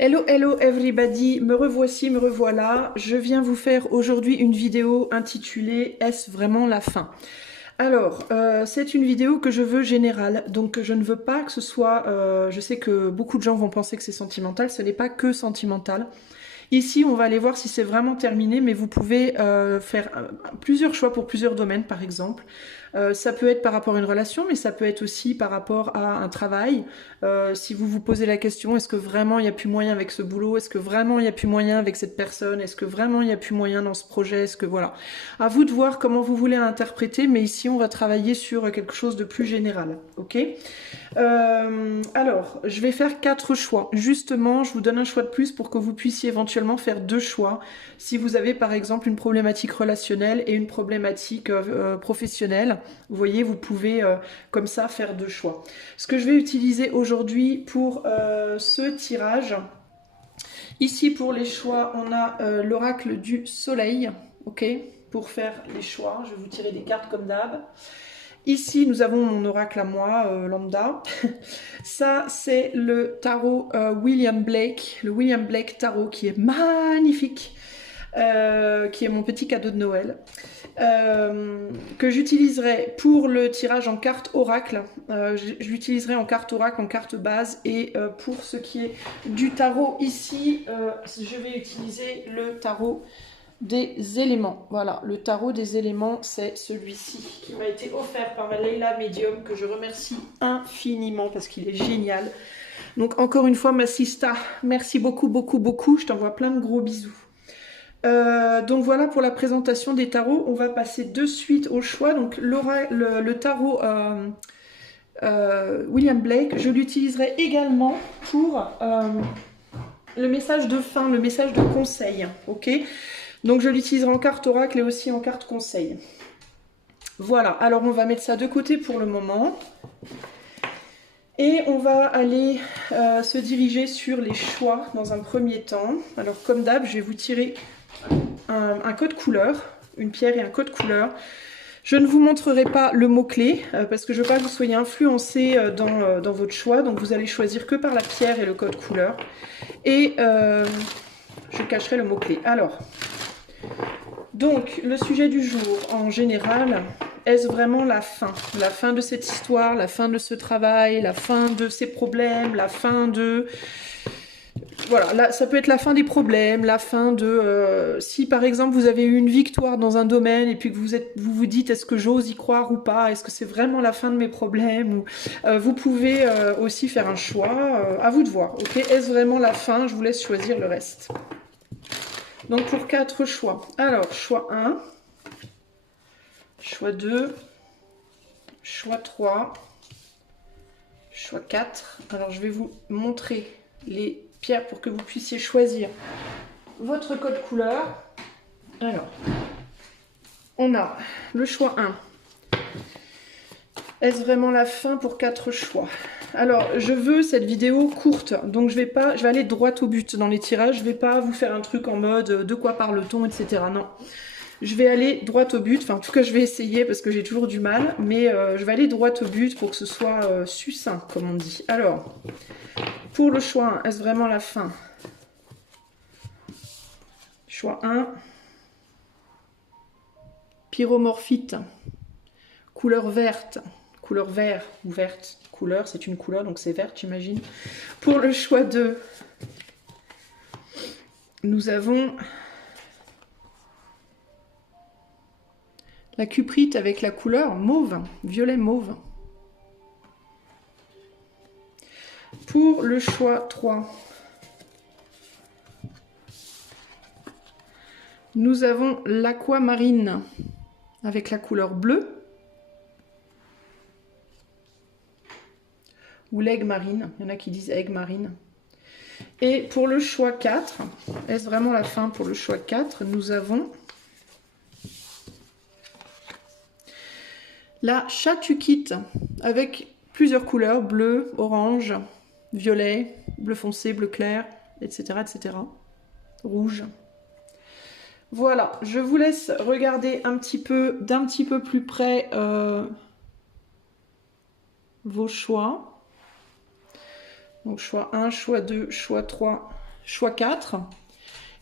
Hello, hello everybody, me revoici, me revoilà. Je viens vous faire aujourd'hui une vidéo intitulée « Est-ce vraiment la fin ?» Alors, c'est une vidéo que je veux générale, donc je ne veux pas que ce soit... je sais que beaucoup de gens vont penser que c'est sentimental, ce n'est pas que sentimental. Ici, on va aller voir si c'est vraiment terminé, mais vous pouvez faire plusieurs choix pour plusieurs domaines, par exemple. Ça peut être par rapport à une relation, mais ça peut être aussi par rapport à un travail. Si vous vous posez la question, est-ce que vraiment il n'y a plus moyen avec ce boulot? Est-ce que vraiment il n'y a plus moyen avec cette personne? Est-ce que vraiment il n'y a plus moyen dans ce projet? Est-ce que voilà. À vous de voir comment vous voulez l'interpréter, mais ici on va travailler sur quelque chose de plus général. Ok? Alors, je vais faire 4 choix. Justement, je vous donne un choix de plus pour que vous puissiez éventuellement faire 2 choix. Si vous avez par exemple une problématique relationnelle et une problématique professionnelle, vous voyez, vous pouvez comme ça faire 2 choix. Ce que je vais utiliser aujourd'hui pour ce tirage, ici pour les choix, on a l'oracle du soleil, ok, pour faire les choix. Je vais vous tirer des cartes comme d'hab. Ici, nous avons mon oracle à moi, lambda. Ça, c'est le tarot William Blake, le William Blake tarot qui est magnifique, qui est mon petit cadeau de Noël, que j'utiliserai pour le tirage en carte oracle. Je l'utiliserai en carte oracle, en carte base, et pour ce qui est du tarot ici, je vais utiliser le tarot des éléments. Voilà, le tarot des éléments, c'est celui-ci qui m'a été offert par ma Leila Medium, que je remercie infiniment parce qu'il est génial. Donc encore une fois, ma sista, merci beaucoup, beaucoup, beaucoup. Je t'envoie plein de gros bisous. Donc voilà pour la présentation des tarots. On va passer de suite au choix. Donc le tarot William Blake, je l'utiliserai également pour le message de fin, le message de conseil. Ok ? Donc je l'utiliserai en carte oracle et aussi en carte conseil. Voilà, alors on va mettre ça de côté pour le moment. Et on va aller se diriger sur les choix dans un premier temps. Alors comme d'hab, je vais vous tirer un code couleur, une pierre et un code couleur. Je ne vous montrerai pas le mot-clé parce que je veux pas que vous soyez influencé dans votre choix. Donc vous allez choisir que par la pierre et le code couleur. Et je cacherai le mot-clé. Alors... Donc, le sujet du jour, en général, est-ce vraiment la fin? La fin de cette histoire, la fin de ce travail, la fin de ces problèmes, la fin de... Voilà, là, ça peut être la fin des problèmes, la fin de... si, par exemple, vous avez eu une victoire dans un domaine et puis que vous vous dites, est-ce que j'ose y croire ou pas? Est-ce que c'est vraiment la fin de mes problèmes? Ou, vous pouvez aussi faire un choix, à vous de voir, ok? Est-ce vraiment la fin? Je vous laisse choisir le reste. Donc pour 4 choix. Alors, choix 1, choix 2, choix 3, choix 4. Alors je vais vous montrer les pierres pour que vous puissiez choisir votre code couleur. Alors, on a le choix 1. Est-ce vraiment la fin pour 4 choix? Alors, je veux cette vidéo courte, donc je vais aller droit au but dans les tirages. Je vais pas vous faire un truc en mode de quoi parle-t-on, etc. Non, je vais aller droit au but. Enfin, en tout cas, je vais essayer parce que j'ai toujours du mal, mais je vais aller droit au but pour que ce soit succinct, comme on dit. Alors, pour le choix 1, est-ce vraiment la fin? Choix 1, pyromorphite, couleur verte. Couleur vert ou verte, couleur, c'est une couleur, donc c'est verte, j'imagine. Pour le choix 2, nous avons la cuprite avec la couleur mauve, violet mauve. Pour le choix 3, nous avons l'aquamarine avec la couleur bleue. Ou l'aigle marine, il y en a qui disent aigle marine. Et pour le choix 4, est-ce vraiment la fin pour le choix 4? Nous avons la chatukite avec plusieurs couleurs, bleu, orange, violet, bleu foncé, bleu clair, etc. etc. Rouge. Voilà, je vous laisse regarder d'un petit peu plus près vos choix. Donc choix 1, choix 2, choix 3, choix 4.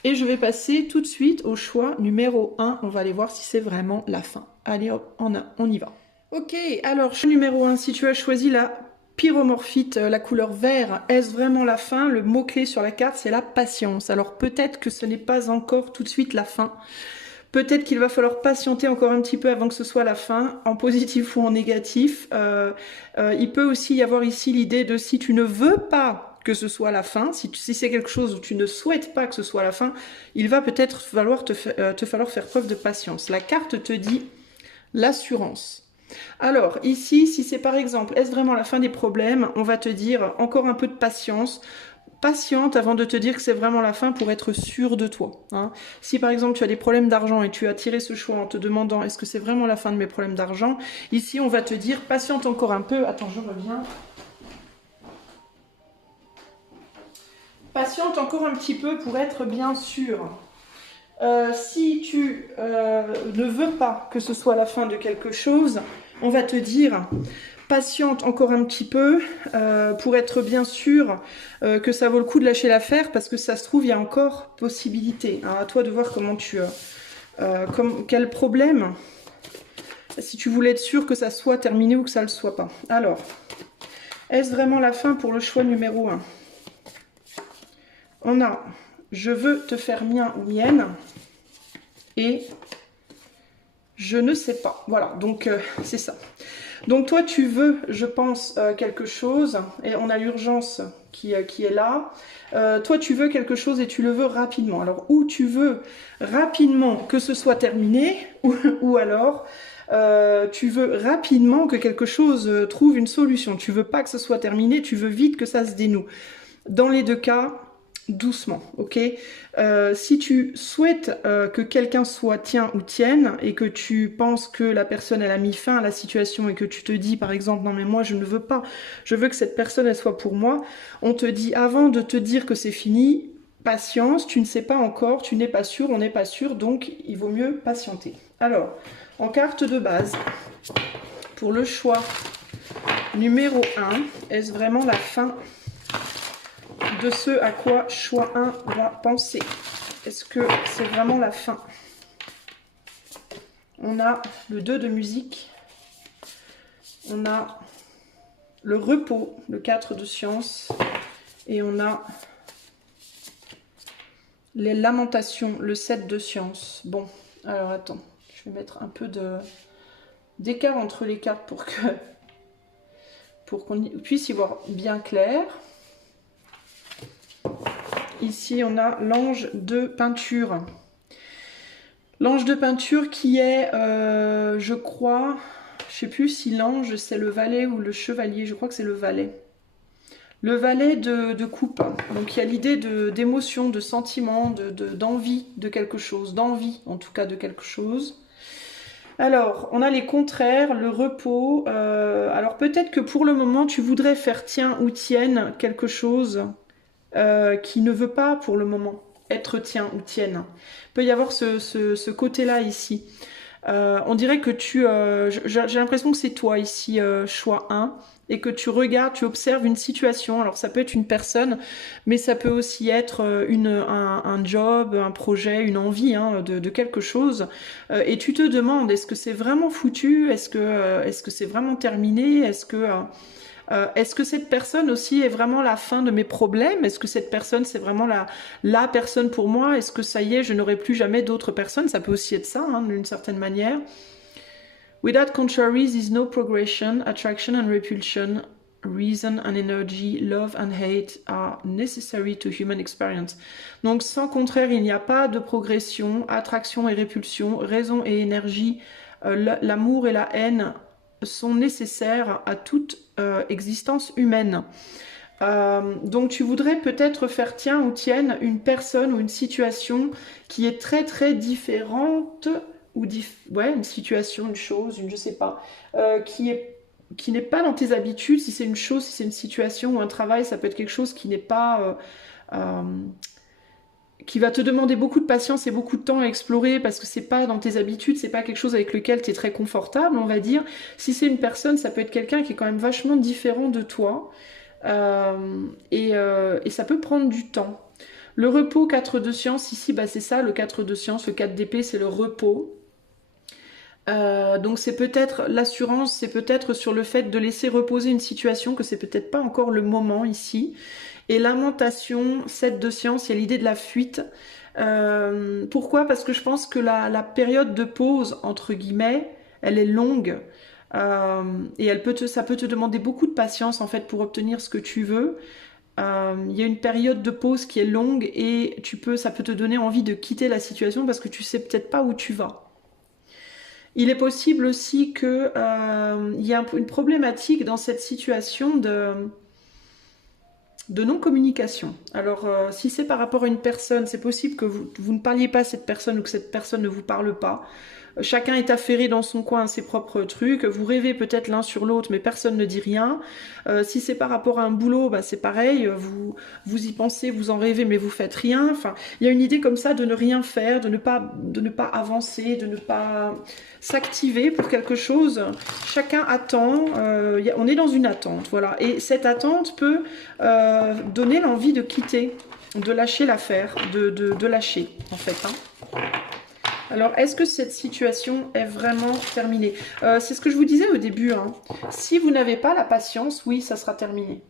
Et je vais passer tout de suite au choix numéro 1. On va aller voir si c'est vraiment la fin. Allez hop, on y va. Ok, alors choix numéro 1, si tu as choisi la pyromorphite, la couleur vert, est-ce vraiment la fin? Le mot-clé sur la carte, c'est la patience. Alors peut-être que ce n'est pas encore tout de suite la fin. Peut-être qu'il va falloir patienter encore un petit peu avant que ce soit la fin, en positif ou en négatif. Il peut aussi y avoir ici l'idée de si tu ne veux pas que ce soit la fin, si c'est quelque chose où tu ne souhaites pas que ce soit la fin, il va peut-être falloir te falloir faire preuve de patience. La carte te dit l'assurance. Alors ici, si c'est par exemple, est-ce vraiment la fin des problèmes? On va te dire encore un peu de patience. Patiente avant de te dire que c'est vraiment la fin pour être sûr de toi. Hein. Si par exemple tu as des problèmes d'argent et tu as tiré ce choix en te demandant est-ce que c'est vraiment la fin de mes problèmes d'argent, ici on va te dire patiente encore un peu. Attends, je reviens. Patiente encore un petit peu pour être bien sûr. Si tu ne veux pas que ce soit la fin de quelque chose, on va te dire patiente encore un petit peu pour être bien sûr que ça vaut le coup de lâcher l'affaire parce que ça se trouve il y a encore possibilité. Hein, à toi de voir comment quel problème, si tu voulais être sûr que ça soit terminé ou que ça ne le soit pas. Alors, est-ce vraiment la fin pour le choix numéro 1? On a je veux te faire mien ou mienne et je ne sais pas. Voilà, donc c'est ça. Donc toi tu veux, je pense, quelque chose, et on a l'urgence qui est là. Toi tu veux quelque chose et tu le veux rapidement. Alors ou tu veux rapidement que ce soit terminé, ou alors tu veux rapidement que quelque chose trouve une solution. Tu veux pas que ce soit terminé, tu veux vite que ça se dénoue. Dans les deux cas, doucement, ok. Si tu souhaites que quelqu'un soit tien ou tienne et que tu penses que la personne elle a mis fin à la situation et que tu te dis par exemple non mais moi je ne veux pas, je veux que cette personne elle soit pour moi, on te dit avant de te dire que c'est fini, patience, tu ne sais pas encore, tu n'es pas sûr, on n'est pas sûr, donc il vaut mieux patienter. Alors, en carte de base, pour le choix numéro 1, est-ce vraiment la fin de ce à quoi choix 1 va penser? Est-ce que c'est vraiment la fin? On a le 2 de musique, on a le repos, le 4 de science, et on a les lamentations, le 7 de science. Bon, alors attends, je vais mettre un peu d'écart entre les cartes pour qu'on puisse y voir bien clair. Ici, on a l'ange de peinture. L'ange de peinture qui est, je crois, je sais plus si l'ange c'est le valet ou le chevalier, je crois que c'est le valet. Le valet de coupe, donc il y a l'idée d'émotion, de sentiment, d'envie de quelque chose, d'envie en tout cas de quelque chose. Alors, on a les contraires, le repos. Alors peut-être que pour le moment, tu voudrais faire tien ou tienne quelque chose qui ne veut pas pour le moment être tien ou tienne. Il peut y avoir ce côté-là ici. On dirait que j'ai l'impression que c'est toi ici, choix 1, et que tu regardes, tu observes une situation. Alors ça peut être une personne, mais ça peut aussi être un job, un projet, une envie hein, de quelque chose. Et tu te demandes, est-ce que c'est vraiment foutu? Est-ce que c'est vraiment terminé? Est-ce que cette personne aussi est vraiment la fin de mes problèmes? Est-ce que cette personne, c'est vraiment la personne pour moi? Est-ce que ça y est, je n'aurai plus jamais d'autres personnes? Ça peut aussi être ça, hein, d'une certaine manière. Without contraries is no progression, attraction and repulsion, reason and energy, love and hate are necessary to human experience. Donc sans contraire, il n'y a pas de progression, attraction et répulsion, raison et énergie, l'amour et la haine sont nécessaires à toute existence humaine. Donc tu voudrais peut-être faire tien ou tienne une personne ou une situation qui est très très différente, ou ouais, une situation, une chose, je sais pas, qui n'est pas dans tes habitudes. Si c'est une chose, si c'est une situation ou un travail, ça peut être quelque chose qui n'est pas... qui va te demander beaucoup de patience et beaucoup de temps à explorer parce que c'est pas dans tes habitudes, c'est pas quelque chose avec lequel tu es très confortable, on va dire. Si c'est une personne, ça peut être quelqu'un qui est quand même vachement différent de toi et ça peut prendre du temps. Le repos, 4 de science, ici, bah, c'est ça, le 4 de science, le 4 d'épée, c'est le repos. Donc c'est peut-être l'assurance, c'est peut-être sur le fait de laisser reposer une situation, que c'est peut-être pas encore le moment ici. Et lamentation, 7 de science, il y a l'idée de la fuite. Pourquoi? Parce que je pense que la période de pause, entre guillemets, elle est longue. Et ça peut te demander beaucoup de patience en fait pour obtenir ce que tu veux. Il y a une période de pause qui est longue et ça peut te donner envie de quitter la situation parce que tu sais peut-être pas où tu vas. Il est possible aussi qu'il y ait une problématique dans cette situation de non-communication. Alors, si c'est par rapport à une personne, c'est possible que vous ne parliez pas à cette personne ou que cette personne ne vous parle pas. Chacun est affairé dans son coin à ses propres trucs. Vous rêvez peut-être l'un sur l'autre, mais personne ne dit rien. Si c'est par rapport à un boulot, bah, c'est pareil. Vous y pensez, vous en rêvez, mais vous faites rien. Enfin, il y a une idée comme ça de ne rien faire, de ne pas avancer, de ne pas s'activer pour quelque chose. Chacun attend. On est dans une attente, voilà. Et cette attente peut donner l'envie de quitter, de lâcher l'affaire, de lâcher, en fait. Hein. Alors, est-ce que cette situation est vraiment terminée? C'est ce que je vous disais au début. Hein. Si vous n'avez pas la patience, oui, ça sera terminé.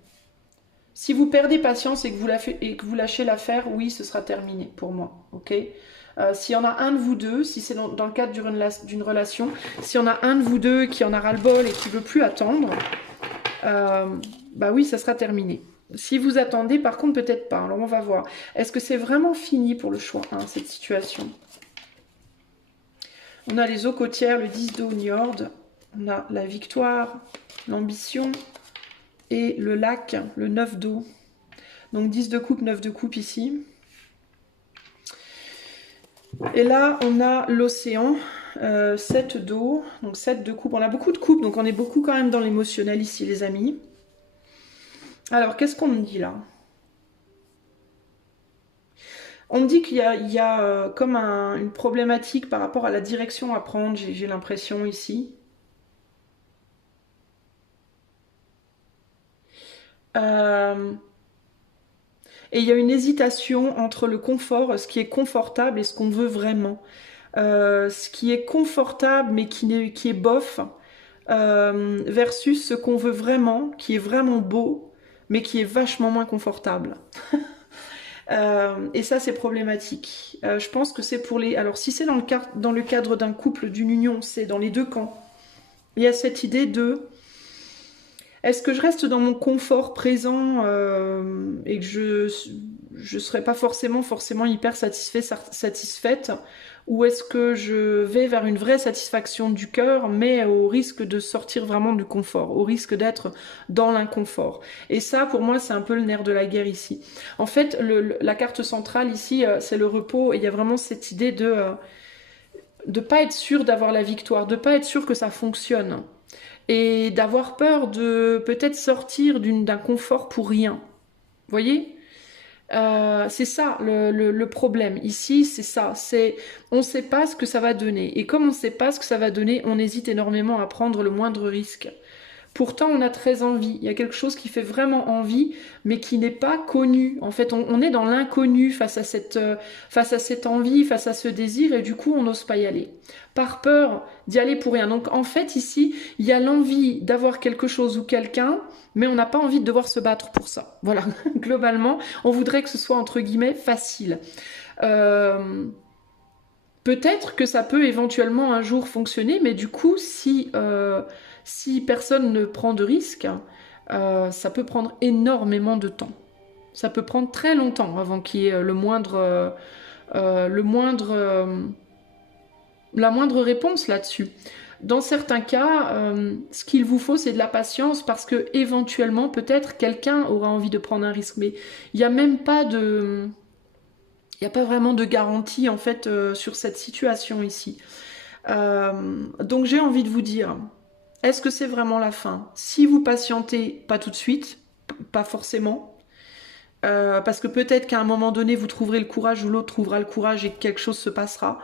Si vous perdez patience et que vous lâchez l'affaire, oui, ce sera terminé pour moi. Ok. S'il y en a un de vous deux, si c'est dans le cadre d'une relation, s'il y en a un de vous deux qui en a ras-le-bol et qui ne veut plus attendre, bah oui, ça sera terminé. Si vous attendez, par contre, peut-être pas. Alors, on va voir. Est-ce que c'est vraiment fini pour le choix, hein, cette situation? On a les eaux côtières, le 10 d'eau Njord, on a la victoire, l'ambition et le lac, le 9 d'eau. Donc 10 de coupe, 9 de coupe ici. Et là, on a l'océan, 7 d'eau, donc 7 de coupe. On a beaucoup de coupes, donc on est beaucoup quand même dans l'émotionnel ici, les amis. Alors, qu'est-ce qu'on me dit là? On me dit qu'il y a comme une problématique par rapport à la direction à prendre, j'ai l'impression ici. Et il y a une hésitation entre le confort, ce qui est confortable et ce qu'on veut vraiment. Ce qui est confortable mais qui est bof, versus ce qu'on veut vraiment, qui est vraiment beau, mais qui est vachement moins confortable. Et ça, c'est problématique. Je pense que c'est pour les... Alors, si c'est dans le cadre d'un couple, d'une union, c'est dans les deux camps. Il y a cette idée de... Est-ce que je reste dans mon confort présent et que je serai pas forcément hyper satisfaite, ou est-ce que je vais vers une vraie satisfaction du cœur, mais au risque de sortir vraiment du confort, au risque d'être dans l'inconfort. Et ça, pour moi, c'est un peu le nerf de la guerre ici. En fait, la carte centrale ici, c'est le repos, et il y a vraiment cette idée de pas être sûr d'avoir la victoire, de pas être sûr que ça fonctionne. Et d'avoir peur de peut-être sortir d'un confort pour rien. Vous voyez? C'est ça le problème. Ici, c'est ça. On ne sait pas ce que ça va donner. Et comme on ne sait pas ce que ça va donner, on hésite énormément à prendre le moindre risque. Pourtant, on a très envie. Il y a quelque chose qui fait vraiment envie, mais qui n'est pas connu. En fait, on est dans l'inconnu face à cette envie, face à ce désir, et du coup, on n'ose pas y aller. Par peur d'y aller pour rien. Donc, en fait, ici, il y a l'envie d'avoir quelque chose ou quelqu'un, mais on n'a pas envie de devoir se battre pour ça. Voilà, globalement, on voudrait que ce soit, entre guillemets, facile. Peut-être que ça peut éventuellement un jour fonctionner, mais du coup, si personne ne prend de risque, ça peut prendre énormément de temps. Ça peut prendre très longtemps avant qu'il y ait la moindre réponse là-dessus. Dans certains cas, ce qu'il vous faut, c'est de la patience parce que éventuellement, peut-être, quelqu'un aura envie de prendre un risque. Mais il n'y a même pas de... Il n'y a pas vraiment de garantie, en fait, sur cette situation ici. Donc, j'ai envie de vous dire, est-ce que c'est vraiment la fin? Si vous patientez, pas tout de suite, pas forcément, parce que peut-être qu'à un moment donné, vous trouverez le courage ou l'autre trouvera le courage et que quelque chose se passera.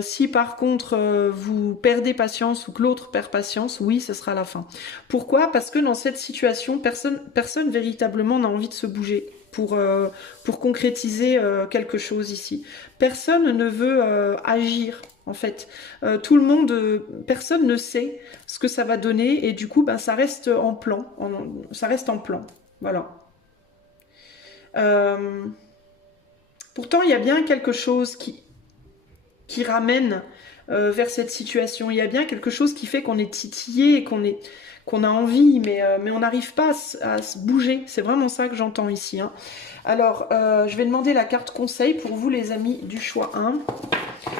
Si par contre vous perdez patience ou que l'autre perd patience, oui, ce sera la fin. Pourquoi? Parce que dans cette situation, personne véritablement n'a envie de se bouger. pour concrétiser quelque chose ici. Personne ne veut agir. En fait, tout le monde, personne ne sait ce que ça va donner et du coup, ben, ça reste en plan. Ça reste en plan. Voilà. Pourtant, il y a bien quelque chose qui ramène vers cette situation. Il y a bien quelque chose qui fait qu'on est titillé et qu'on a envie, mais on n'arrive pas à se bouger. C'est vraiment ça que j'entends ici. Hein. Alors, je vais demander la carte conseil pour vous, les amis du choix 1.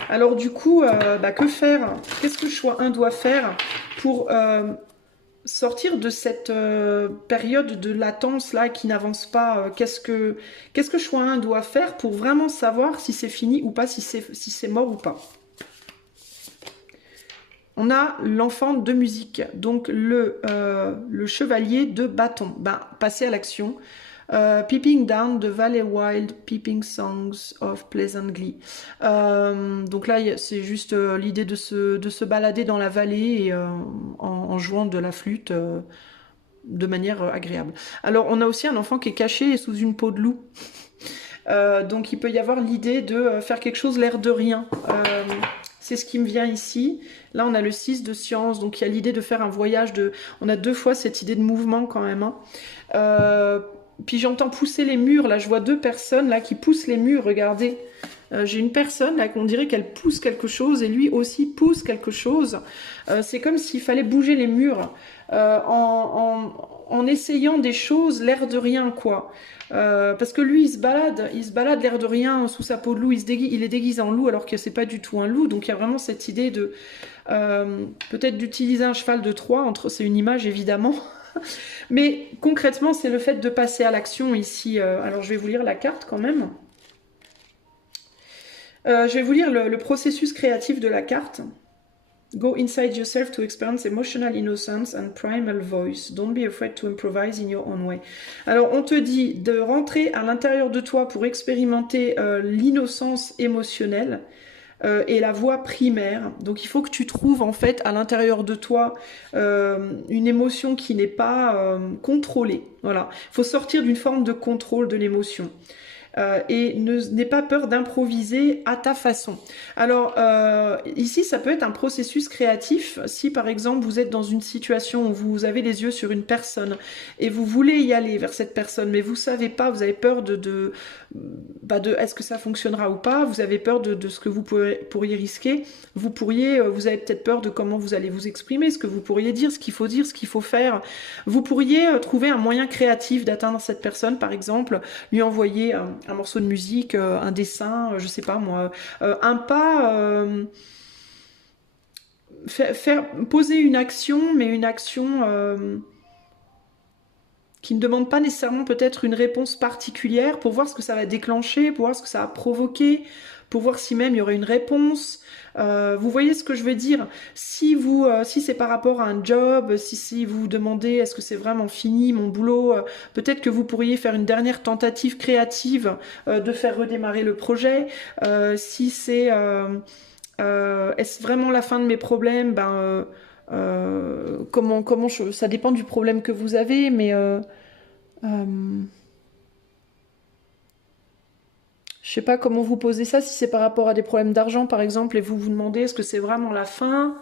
Alors du coup, que faire? Qu'est-ce que le choix 1 doit faire pour sortir de cette période de latence là qui n'avance pas? Qu'est-ce que choix 1 doit faire pour vraiment savoir si c'est fini ou pas, si c'est mort ou pas? On a l'enfant de musique, donc le chevalier de bâton. Ben, passer à l'action. Peeping down the valley wild, peeping songs of pleasant glee. Donc là, c'est juste l'idée de se balader dans la vallée et, en jouant de la flûte de manière agréable. Alors, on a aussi un enfant qui est caché sous une peau de loup. Donc, il peut y avoir l'idée de faire quelque chose l'air de rien. C'est ce qui me vient ici. Là, on a le 6 de science, donc il y a l'idée de faire un voyage de... On a 2 fois cette idée de mouvement quand même. Hein. Puis j'entends pousser les murs, là je vois 2 personnes là qui poussent les murs, regardez. J'ai une personne là qu'on dirait qu'elle pousse quelque chose et lui aussi pousse quelque chose. C'est comme s'il fallait bouger les murs en essayant des choses, l'air de rien quoi. Parce que lui il se balade l'air de rien sous sa peau de loup, il est déguisé en loup alors que c'est pas du tout un loup. Donc il y a vraiment cette idée de peut-être d'utiliser un cheval de Troie, c'est une image évidemment. Mais concrètement, c'est le fait de passer à l'action ici. Alors, je vais vous lire la carte quand même. Je vais vous lire le processus créatif de la carte. Go inside yourself to experience emotional innocence and primal voice. Don't be afraid to improvise in your own way. Alors, on te dit de rentrer à l'intérieur de toi pour expérimenter l'innocence émotionnelle. Et la voix primaire. Donc il faut que tu trouves en fait à l'intérieur de toi une émotion qui n'est pas contrôlée. Voilà. Il faut sortir d'une forme de contrôle de l'émotion. Et n'aie pas peur d'improviser à ta façon. Alors ici ça peut être un processus créatif si par exemple vous êtes dans une situation où vous avez les yeux sur une personne et vous voulez y aller vers cette personne mais vous savez pas, vous avez peur de est-ce que ça fonctionnera ou pas, vous avez peur de ce que vous pourriez risquer, vous avez peut-être peur de comment vous allez vous exprimer, ce que vous pourriez dire, ce qu'il faut faire, vous pourriez trouver un moyen créatif d'atteindre cette personne, par exemple lui envoyer un morceau de musique, un dessin, je sais pas moi, un pas, poser une action, mais une action qui ne demande pas nécessairement peut-être une réponse particulière pour voir ce que ça va déclencher, pour voir ce que ça va provoquer, pour voir si même il y aurait une réponse. Vous voyez ce que je veux dire? Si c'est par rapport à un job, si vous vous demandez est-ce que c'est vraiment fini mon boulot, peut-être que vous pourriez faire une dernière tentative créative de faire redémarrer le projet. Si c'est est-ce vraiment la fin de mes problèmes? Ça dépend du problème que vous avez, mais je sais pas comment vous posez ça, si c'est par rapport à des problèmes d'argent par exemple, et vous vous demandez est-ce que c'est vraiment la fin,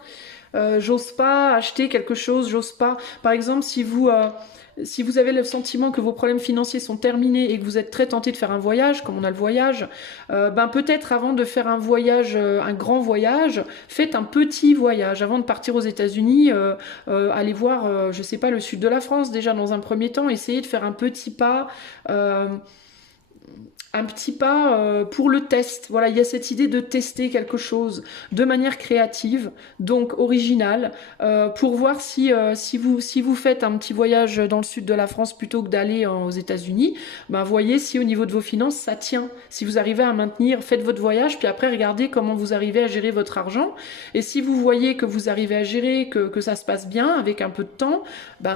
j'ose pas acheter quelque chose, j'ose pas. Par exemple, si vous avez le sentiment que vos problèmes financiers sont terminés et que vous êtes très tenté de faire un voyage, comme on a le voyage, peut-être avant de faire un voyage, un grand voyage, faites un petit voyage. Avant de partir aux États-Unis, allez voir, je sais pas, le sud de la France déjà dans un premier temps, essayez de faire un petit pas. Pour le test. Voilà, il y a cette idée de tester quelque chose de manière créative, donc originale, pour voir si vous faites un petit voyage dans le sud de la France plutôt que d'aller aux États-Unis, voyez si au niveau de vos finances ça tient. Si vous arrivez à maintenir, faites votre voyage, puis après regardez comment vous arrivez à gérer votre argent. Et si vous voyez que vous arrivez à gérer, que ça se passe bien avec un peu de temps,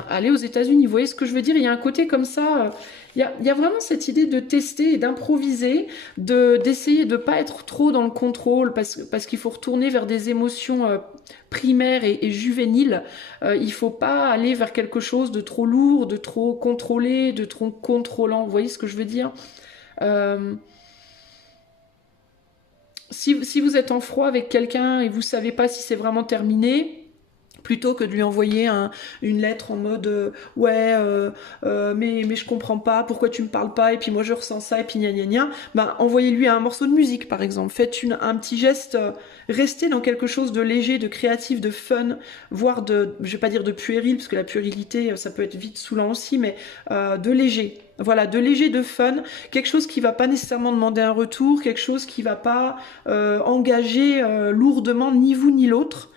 allez aux États-Unis. Vous voyez ce que je veux dire? Il y a un côté comme ça. Il y a vraiment cette idée de tester et d'improviser, d'essayer de ne pas être trop dans le contrôle, parce qu'il faut retourner vers des émotions primaires et juvéniles. Il ne faut pas aller vers quelque chose de trop lourd, de trop contrôlé, de trop contrôlant. Vous voyez ce que je veux dire? Euh, si vous êtes en froid avec quelqu'un et vous savez pas si c'est vraiment terminé, plutôt que de lui envoyer une lettre en mode ouais mais je comprends pas pourquoi tu me parles pas et puis moi je ressens ça et puis gna gna gna, ben envoyez-lui un morceau de musique par exemple, faites un petit geste, restez dans quelque chose de léger, de créatif, de fun, voire je vais pas dire de puéril parce que la puérilité ça peut être vite saoulant aussi, mais de léger. Voilà, de léger, de fun, quelque chose qui va pas nécessairement demander un retour, quelque chose qui va pas engager lourdement ni vous ni l'autre.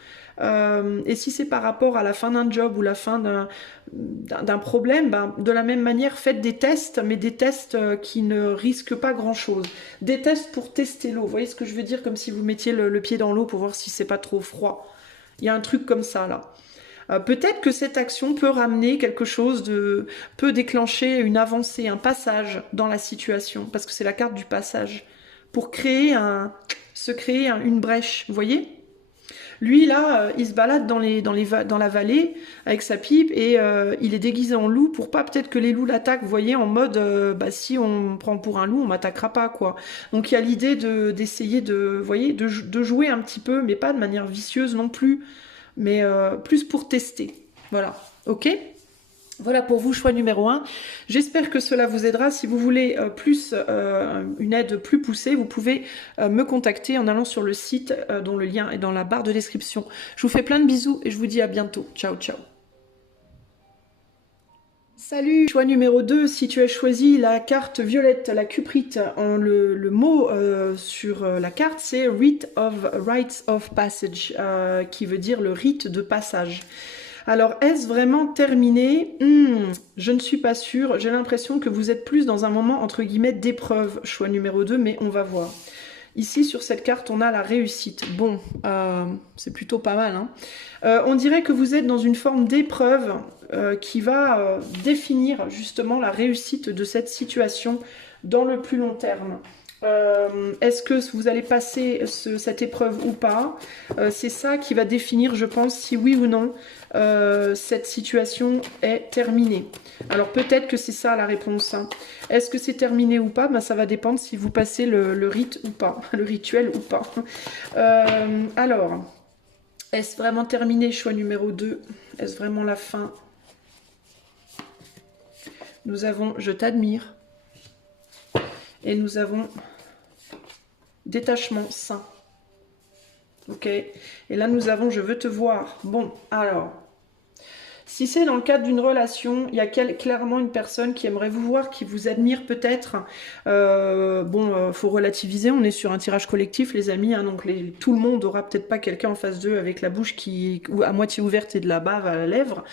Et si c'est par rapport à la fin d'un job ou la fin d'un problème, ben, de la même manière, faites des tests, mais des tests qui ne risquent pas grand-chose. Des tests pour tester l'eau. Vous voyez ce que je veux dire? Comme si vous mettiez le pied dans l'eau pour voir si c'est pas trop froid. Il y a un truc comme ça, là. Peut-être que cette action peut ramener quelque chose peut déclencher une avancée, un passage dans la situation, parce que c'est la carte du passage. Pour se créer une brèche, vous voyez? Lui, là, il se balade dans la vallée avec sa pipe et il est déguisé en loup pour pas peut-être que les loups l'attaquent, vous voyez, en mode, bah, si on me prend pour un loup, on m'attaquera pas, quoi. Donc il y a l'idée d'essayer vous voyez, de jouer un petit peu, mais pas de manière vicieuse non plus, mais plus pour tester. Voilà, ok? Voilà pour vous, choix numéro 1. J'espère que cela vous aidera. Si vous voulez une aide plus poussée, vous pouvez me contacter en allant sur le site dont le lien est dans la barre de description. Je vous fais plein de bisous et je vous dis à bientôt. Ciao, ciao. Salut, choix numéro 2, si tu as choisi la carte violette, la cuprite, le mot sur la carte, c'est Rites of Passage, qui veut dire le rite de passage. Alors, est-ce vraiment terminé? Je ne suis pas sûre. J'ai l'impression que vous êtes plus dans un moment, entre guillemets, d'épreuve, choix numéro 2, mais on va voir. Ici, sur cette carte, on a la réussite. Bon, c'est plutôt pas mal, hein. On dirait que vous êtes dans une forme d'épreuve qui va définir justement la réussite de cette situation dans le plus long terme. Est-ce que vous allez passer cette épreuve ou pas? C'est ça qui va définir, je pense, si oui ou non cette situation est terminée. Alors peut-être que c'est ça la réponse, hein. Est-ce que c'est terminé ou pas? Ben, ça va dépendre si vous passez le rite ou pas, le rituel ou pas. Alors, est-ce vraiment terminé? Choix numéro 2. Est-ce vraiment la fin? Nous avons je t'admire. Et nous avons détachement sain. Ok. Et là, nous avons je veux te voir. Bon, alors, si c'est dans le cadre d'une relation, il y a clairement une personne qui aimerait vous voir, qui vous admire peut-être. Faut relativiser, on est sur un tirage collectif, les amis, hein, donc tout le monde aura peut-être pas quelqu'un en face d'eux avec la bouche à moitié ouverte et de la bave à la lèvre.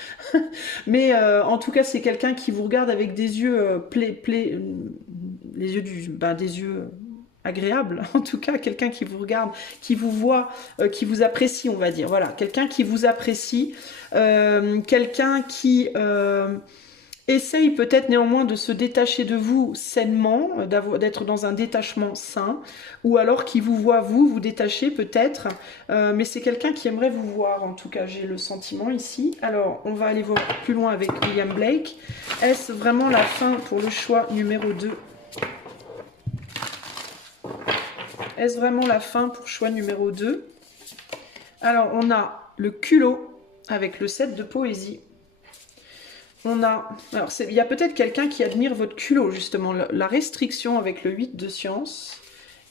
Mais en tout cas, c'est quelqu'un qui vous regarde avec des yeux les yeux des yeux agréables, en tout cas, quelqu'un qui vous regarde, qui vous voit, qui vous apprécie, on va dire. Voilà, quelqu'un qui vous apprécie, quelqu'un qui essaye peut-être néanmoins de se détacher de vous sainement, d'être dans un détachement sain, ou alors qui vous voit vous détacher peut-être, mais c'est quelqu'un qui aimerait vous voir, en tout cas j'ai le sentiment ici. Alors on va aller voir plus loin avec William Blake. Est-ce vraiment la fin pour le choix numéro 2? Est-ce vraiment la fin pour choix numéro 2? Alors on a le culot avec le 7 de poésie. On a, alors il y a peut-être quelqu'un qui admire votre culot justement, la restriction avec le 8 de science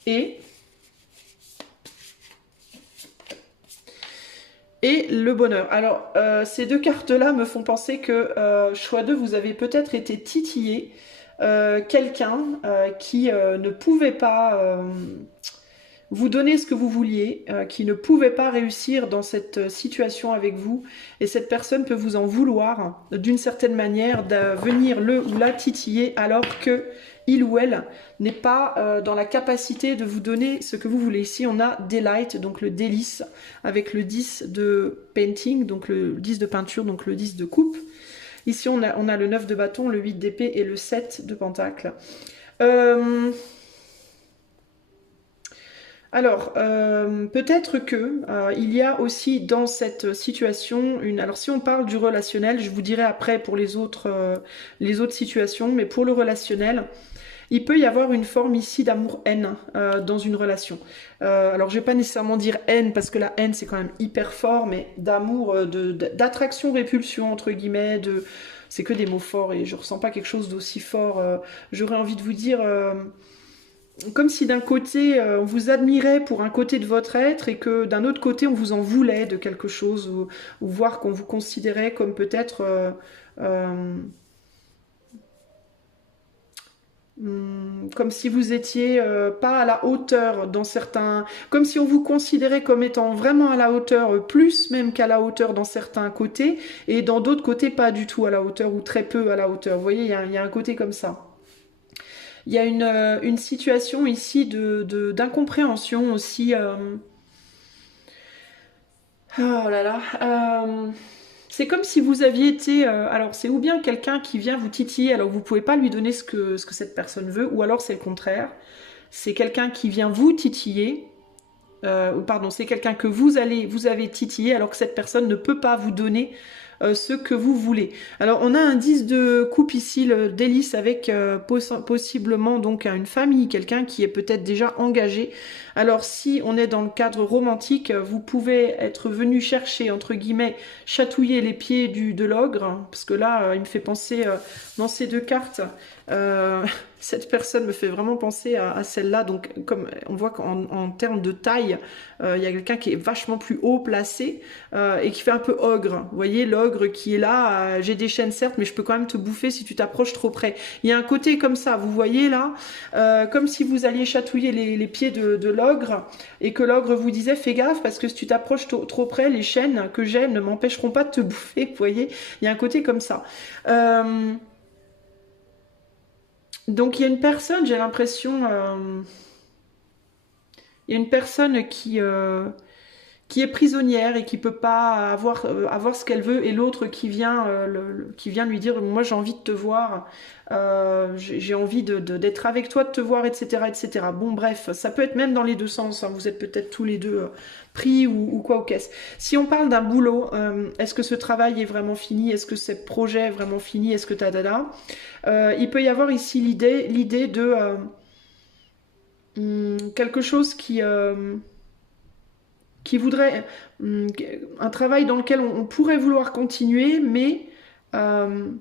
et le bonheur. Alors ces deux cartes-là me font penser que choix 2, vous avez peut-être été titillé, quelqu'un qui ne pouvait pas vous donner ce que vous vouliez, qui ne pouvait pas réussir dans cette situation avec vous, et cette personne peut vous en vouloir d'une certaine manière de venir le ou la titiller alors que il ou elle n'est pas dans la capacité de vous donner ce que vous voulez. Ici on a delight, donc le délice, avec le 10 de painting, donc le 10 de peinture, donc le 10 de coupe. Ici, on a le 9 de bâton, le 8 d'épée et le 7 de pentacle. Alors, peut-être que il y a aussi dans cette situation alors si on parle du relationnel, je vous dirai après pour les autres situations, mais pour le relationnel, il peut y avoir une forme ici d'amour-haine dans une relation. Alors je vais pas nécessairement dire haine parce que la haine c'est quand même hyper fort, mais d'amour, d'attraction-répulsion entre guillemets, c'est que des mots forts et je ressens pas quelque chose d'aussi fort. J'aurais envie de vous dire comme si d'un côté on vous admirait pour un côté de votre être et que d'un autre côté on vous en voulait de quelque chose ou voir qu'on vous considérait comme peut-être comme si vous étiez pas à la hauteur dans certains, comme si on vous considérait comme étant vraiment à la hauteur, plus même qu'à la hauteur dans certains côtés, et dans d'autres côtés pas du tout à la hauteur ou très peu à la hauteur. Vous voyez, il y a un côté comme ça. Il y a une situation ici d'incompréhension aussi. Oh là là. C'est comme si vous aviez été. Alors, c'est ou bien quelqu'un qui vient vous titiller, alors vous pouvez pas lui donner ce que cette personne veut, ou alors c'est le contraire. C'est quelqu'un qui vient vous titiller. Ou pardon, c'est quelqu'un que vous avez titillé, alors que cette personne ne peut pas vous donner ce que vous voulez. Alors on a un 10 de coupe ici, le délice avec possiblement donc une famille, quelqu'un qui est peut-être déjà engagé. Alors si on est dans le cadre romantique, vous pouvez être venu chercher, entre guillemets, chatouiller les pieds de l'ogre, parce que là il me fait penser dans ces deux cartes, cette personne me fait vraiment penser à celle-là, donc comme on voit qu'en termes de taille, il y a quelqu'un qui est vachement plus haut placé et qui fait un peu ogre. Vous voyez, l'ogre qui est là, j'ai des chaînes certes, mais je peux quand même te bouffer si tu t'approches trop près. Il y a un côté comme ça, vous voyez là, comme si vous alliez chatouiller les pieds de l'ogre et que l'ogre vous disait fais gaffe parce que si tu t'approches trop près, les chaînes que j'ai ne m'empêcheront pas de te bouffer. Vous voyez, il y a un côté comme ça. Donc il y a une personne, j'ai l'impression, il y a une personne qui est prisonnière et qui peut pas avoir ce qu'elle veut, et l'autre qui vient, qui vient lui dire moi j'ai envie de te voir, j'ai envie d'être avec toi, de te voir, etc., etc. Bon bref, ça peut être même dans les deux sens, hein. Vous êtes peut-être tous les deux pris ou quoi ou qu'est-ce. Si on parle d'un boulot, est-ce que ce travail est vraiment fini? Est-ce que ce projet est vraiment fini? Est-ce que il peut y avoir ici l'idée de quelque chose qui voudrait un travail dans lequel on pourrait vouloir continuer, euh,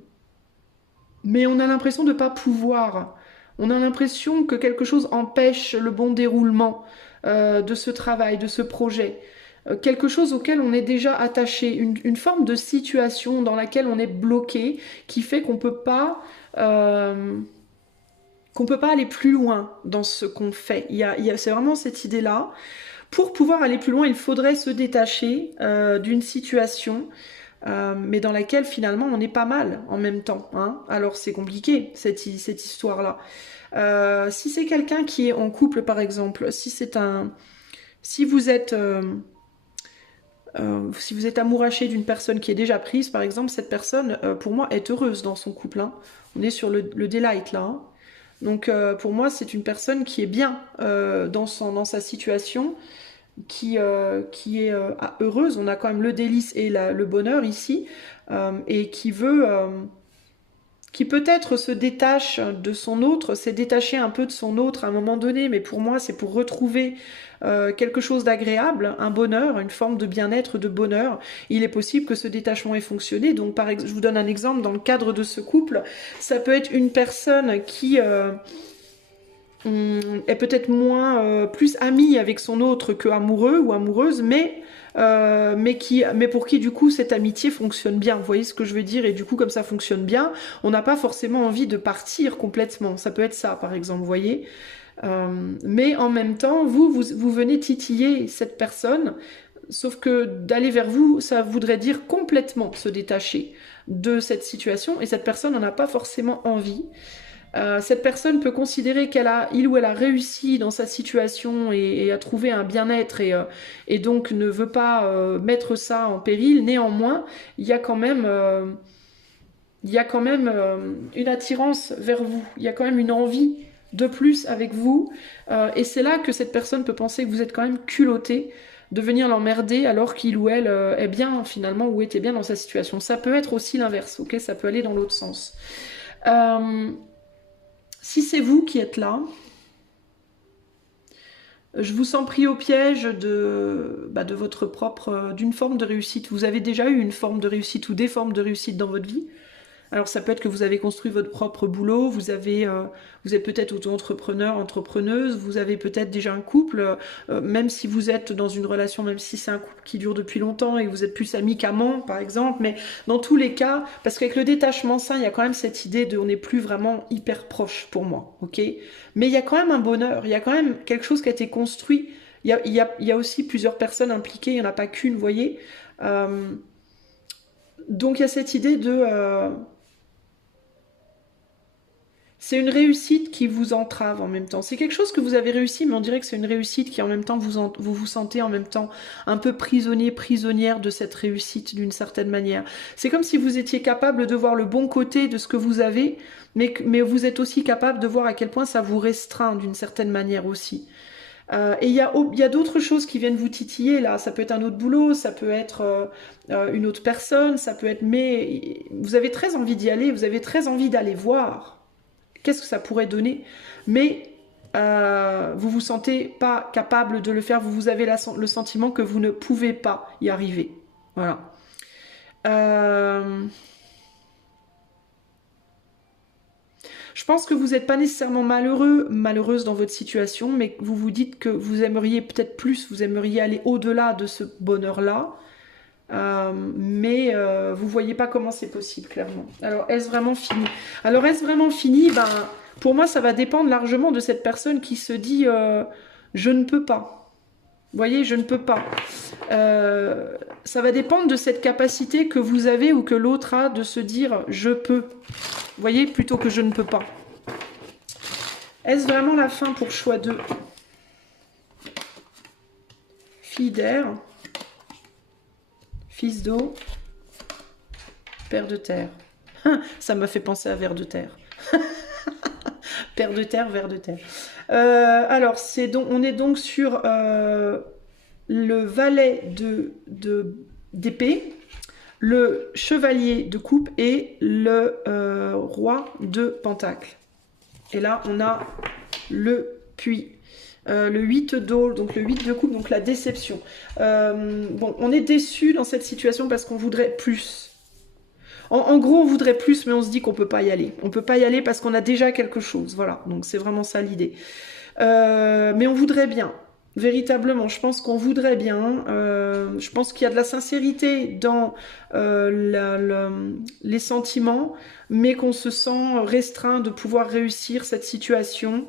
mais on a l'impression de ne pas pouvoir. On a l'impression que quelque chose empêche le bon déroulement de ce travail, de ce projet. Quelque chose auquel on est déjà attaché, une forme de situation dans laquelle on est bloqué, qui fait qu'on peut pas aller plus loin dans ce qu'on fait. C'est vraiment cette idée-là. Pour pouvoir aller plus loin, il faudrait se détacher d'une situation, mais dans laquelle finalement on est pas mal en même temps, hein. Alors c'est compliqué cette histoire-là. Si c'est quelqu'un qui est en couple par exemple, si vous êtes amouraché d'une personne qui est déjà prise par exemple, cette personne pour moi est heureuse dans son couple, hein. On est sur le delight là, hein. Donc pour moi c'est une personne qui est bien dans sa situation, qui est heureuse. On a quand même le délice et le bonheur ici, et qui peut-être se détache de son autre, s'est détaché un peu de son autre à un moment donné, mais pour moi c'est pour retrouver quelque chose d'agréable, un bonheur, une forme de bien-être, de bonheur. Il est possible que ce détachement ait fonctionné. Donc je vous donne un exemple dans le cadre de ce couple. Ça peut être une personne qui est peut-être plus amie avec son autre que amoureux ou amoureuse, mais pour qui du coup cette amitié fonctionne bien. Vous voyez ce que je veux dire? Et du coup comme ça fonctionne bien, on n'a pas forcément envie de partir complètement. Ça peut être ça par exemple, vous voyez. Mais en même temps, vous venez titiller cette personne, sauf que d'aller vers vous, ça voudrait dire complètement se détacher de cette situation, et cette personne n'en a pas forcément envie. Cette personne peut considérer il ou elle a réussi dans sa situation et a trouvé un bien-être, et donc ne veut pas mettre ça en péril. Néanmoins, il y a quand même il y a quand même une attirance vers vous, il y a quand même une envie de plus avec vous, et c'est là que cette personne peut penser que vous êtes quand même culotté de venir l'emmerder alors qu'il ou elle est bien finalement ou était bien dans sa situation. Ça peut être aussi l'inverse, ok? Ça peut aller dans l'autre sens. Si c'est vous qui êtes là, je vous sens pris au piège de votre propre, d'une forme de réussite. Vous avez déjà eu une forme de réussite ou des formes de réussite dans votre vie. Alors ça peut être que vous avez construit votre propre boulot, vous êtes peut-être auto-entrepreneur, entrepreneuse, vous avez peut-être déjà un couple, même si vous êtes dans une relation, même si c'est un couple qui dure depuis longtemps et que vous êtes plus amis qu'amants par exemple, mais dans tous les cas, parce qu'avec le détachement sain, il y a quand même cette idée de on n'est plus vraiment hyper proche pour moi, ok? Mais il y a quand même un bonheur, il y a quand même quelque chose qui a été construit, il y a aussi plusieurs personnes impliquées, il n'y en a pas qu'une, vous voyez? Donc il y a cette idée de... c'est une réussite qui vous entrave en même temps. C'est quelque chose que vous avez réussi, mais on dirait que c'est une réussite qui en même temps vous vous sentez en même temps un peu prisonnier, prisonnière de cette réussite d'une certaine manière. C'est comme si vous étiez capable de voir le bon côté de ce que vous avez, mais vous êtes aussi capable de voir à quel point ça vous restreint d'une certaine manière aussi. Et il y a d'autres choses qui viennent vous titiller là. Ça peut être un autre boulot, ça peut être une autre personne, ça peut être... Mais vous avez très envie d'y aller, vous avez très envie d'aller voir. Qu'est-ce que ça pourrait donner? Mais vous vous sentez pas capable de le faire, vous avez le sentiment que vous ne pouvez pas y arriver. Voilà. Je pense que vous n'êtes pas nécessairement malheureux, malheureuse dans votre situation, mais vous vous dites que vous aimeriez peut-être plus, vous aimeriez aller au-delà de ce bonheur-là. Mais vous voyez pas comment c'est possible, clairement. Alors, est-ce vraiment fini? Alors, est-ce vraiment fini? Ben, pour moi, ça va dépendre largement de cette personne qui se dit je ne peux pas. Vous voyez, je ne peux pas. Ça va dépendre de cette capacité que vous avez ou que l'autre a de se dire je peux. Vous voyez, plutôt que je ne peux pas. Est-ce vraiment la fin pour choix 2? Fille d'air. Fils d'eau, père de terre. Ça m'a fait penser à ver de terre. Père de terre, ver de terre. Alors, on est donc sur le valet d'épée, le chevalier de coupe et le roi de pentacle. Et là, on a le puits. Le 8 d'eau, donc le 8 de coupe, donc la déception. Bon, on est déçu dans cette situation parce qu'on voudrait plus. En gros, on voudrait plus, mais on se dit qu'on peut pas y aller. On peut pas y aller parce qu'on a déjà quelque chose. Voilà, donc c'est vraiment ça l'idée. Mais on voudrait bien. Véritablement, je pense qu'on voudrait bien. Je pense qu'il y a de la sincérité dans les sentiments, mais qu'on se sent restreint de pouvoir réussir cette situation.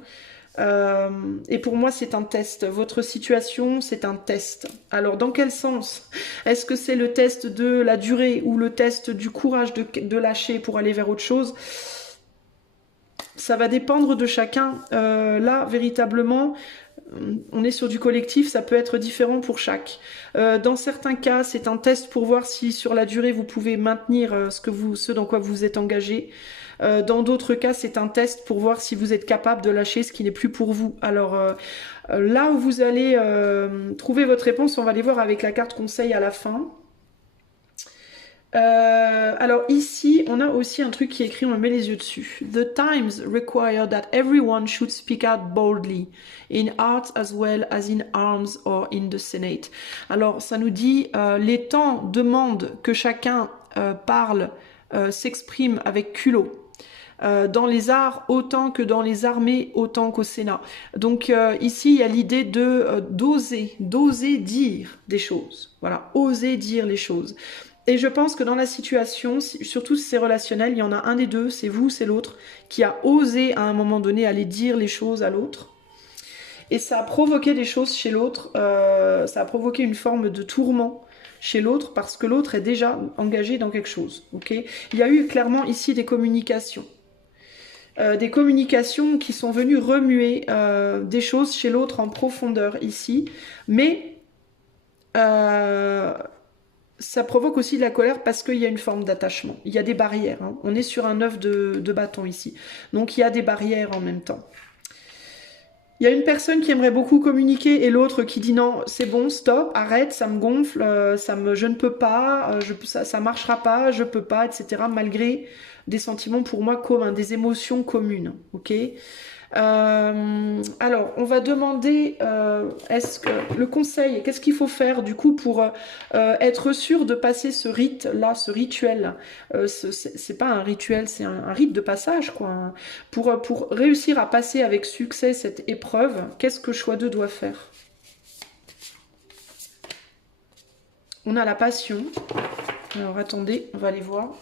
Et pour moi, c'est un test. Votre situation, c'est un test. Alors, dans quel sens? Est-ce que c'est le test de la durée ou le test du courage de lâcher pour aller vers autre chose? Ça va dépendre de chacun. Là, véritablement, on est sur du collectif, ça peut être différent pour chaque. Dans certains cas, c'est un test pour voir si sur la durée, vous pouvez maintenir ce dans quoi vous êtes engagé. Dans d'autres cas, c'est un test pour voir si vous êtes capable de lâcher ce qui n'est plus pour vous. Alors là où vous allez trouver votre réponse, on va aller voir avec la carte conseil à la fin. Alors ici, on a aussi un truc qui est écrit, on met les yeux dessus. The times require that everyone should speak out boldly, in arts as well as in arms or in the Senate. Alors ça nous dit, les temps demandent que chacun parle, s'exprime avec culot. Dans les arts autant que dans les armées, autant qu'au Sénat. Donc ici, il y a l'idée d'oser dire des choses. Voilà, oser dire les choses. Et je pense que dans la situation, surtout si c'est relationnel, il y en a un des deux, c'est vous, c'est l'autre, qui a osé à un moment donné aller dire les choses à l'autre. Et ça a provoqué des choses chez l'autre, ça a provoqué une forme de tourment chez l'autre parce que l'autre est déjà engagé dans quelque chose. Okay, il y a eu clairement ici des communications. Des communications qui sont venues remuer des choses chez l'autre en profondeur ici. Mais ça provoque aussi de la colère parce qu'il y a une forme d'attachement. Il y a des barrières. Hein. On est sur un œuf de bâton ici. Donc il y a des barrières en même temps. Il y a une personne qui aimerait beaucoup communiquer et l'autre qui dit non, c'est bon, stop, arrête, ça me gonfle, je ne peux pas, ça marchera pas, je peux pas, etc. Malgré des sentiments pour moi communs, des émotions communes. Ok. Alors, on va demander, est-ce que le conseil, qu'est-ce qu'il faut faire du coup pour être sûr de passer ce rite-là, ce rituel. C'est pas un rituel, c'est un rite de passage, quoi. Hein. Pour réussir à passer avec succès cette épreuve, qu'est-ce que choix 2 doit faire? On a la passion. Alors, attendez, on va aller voir.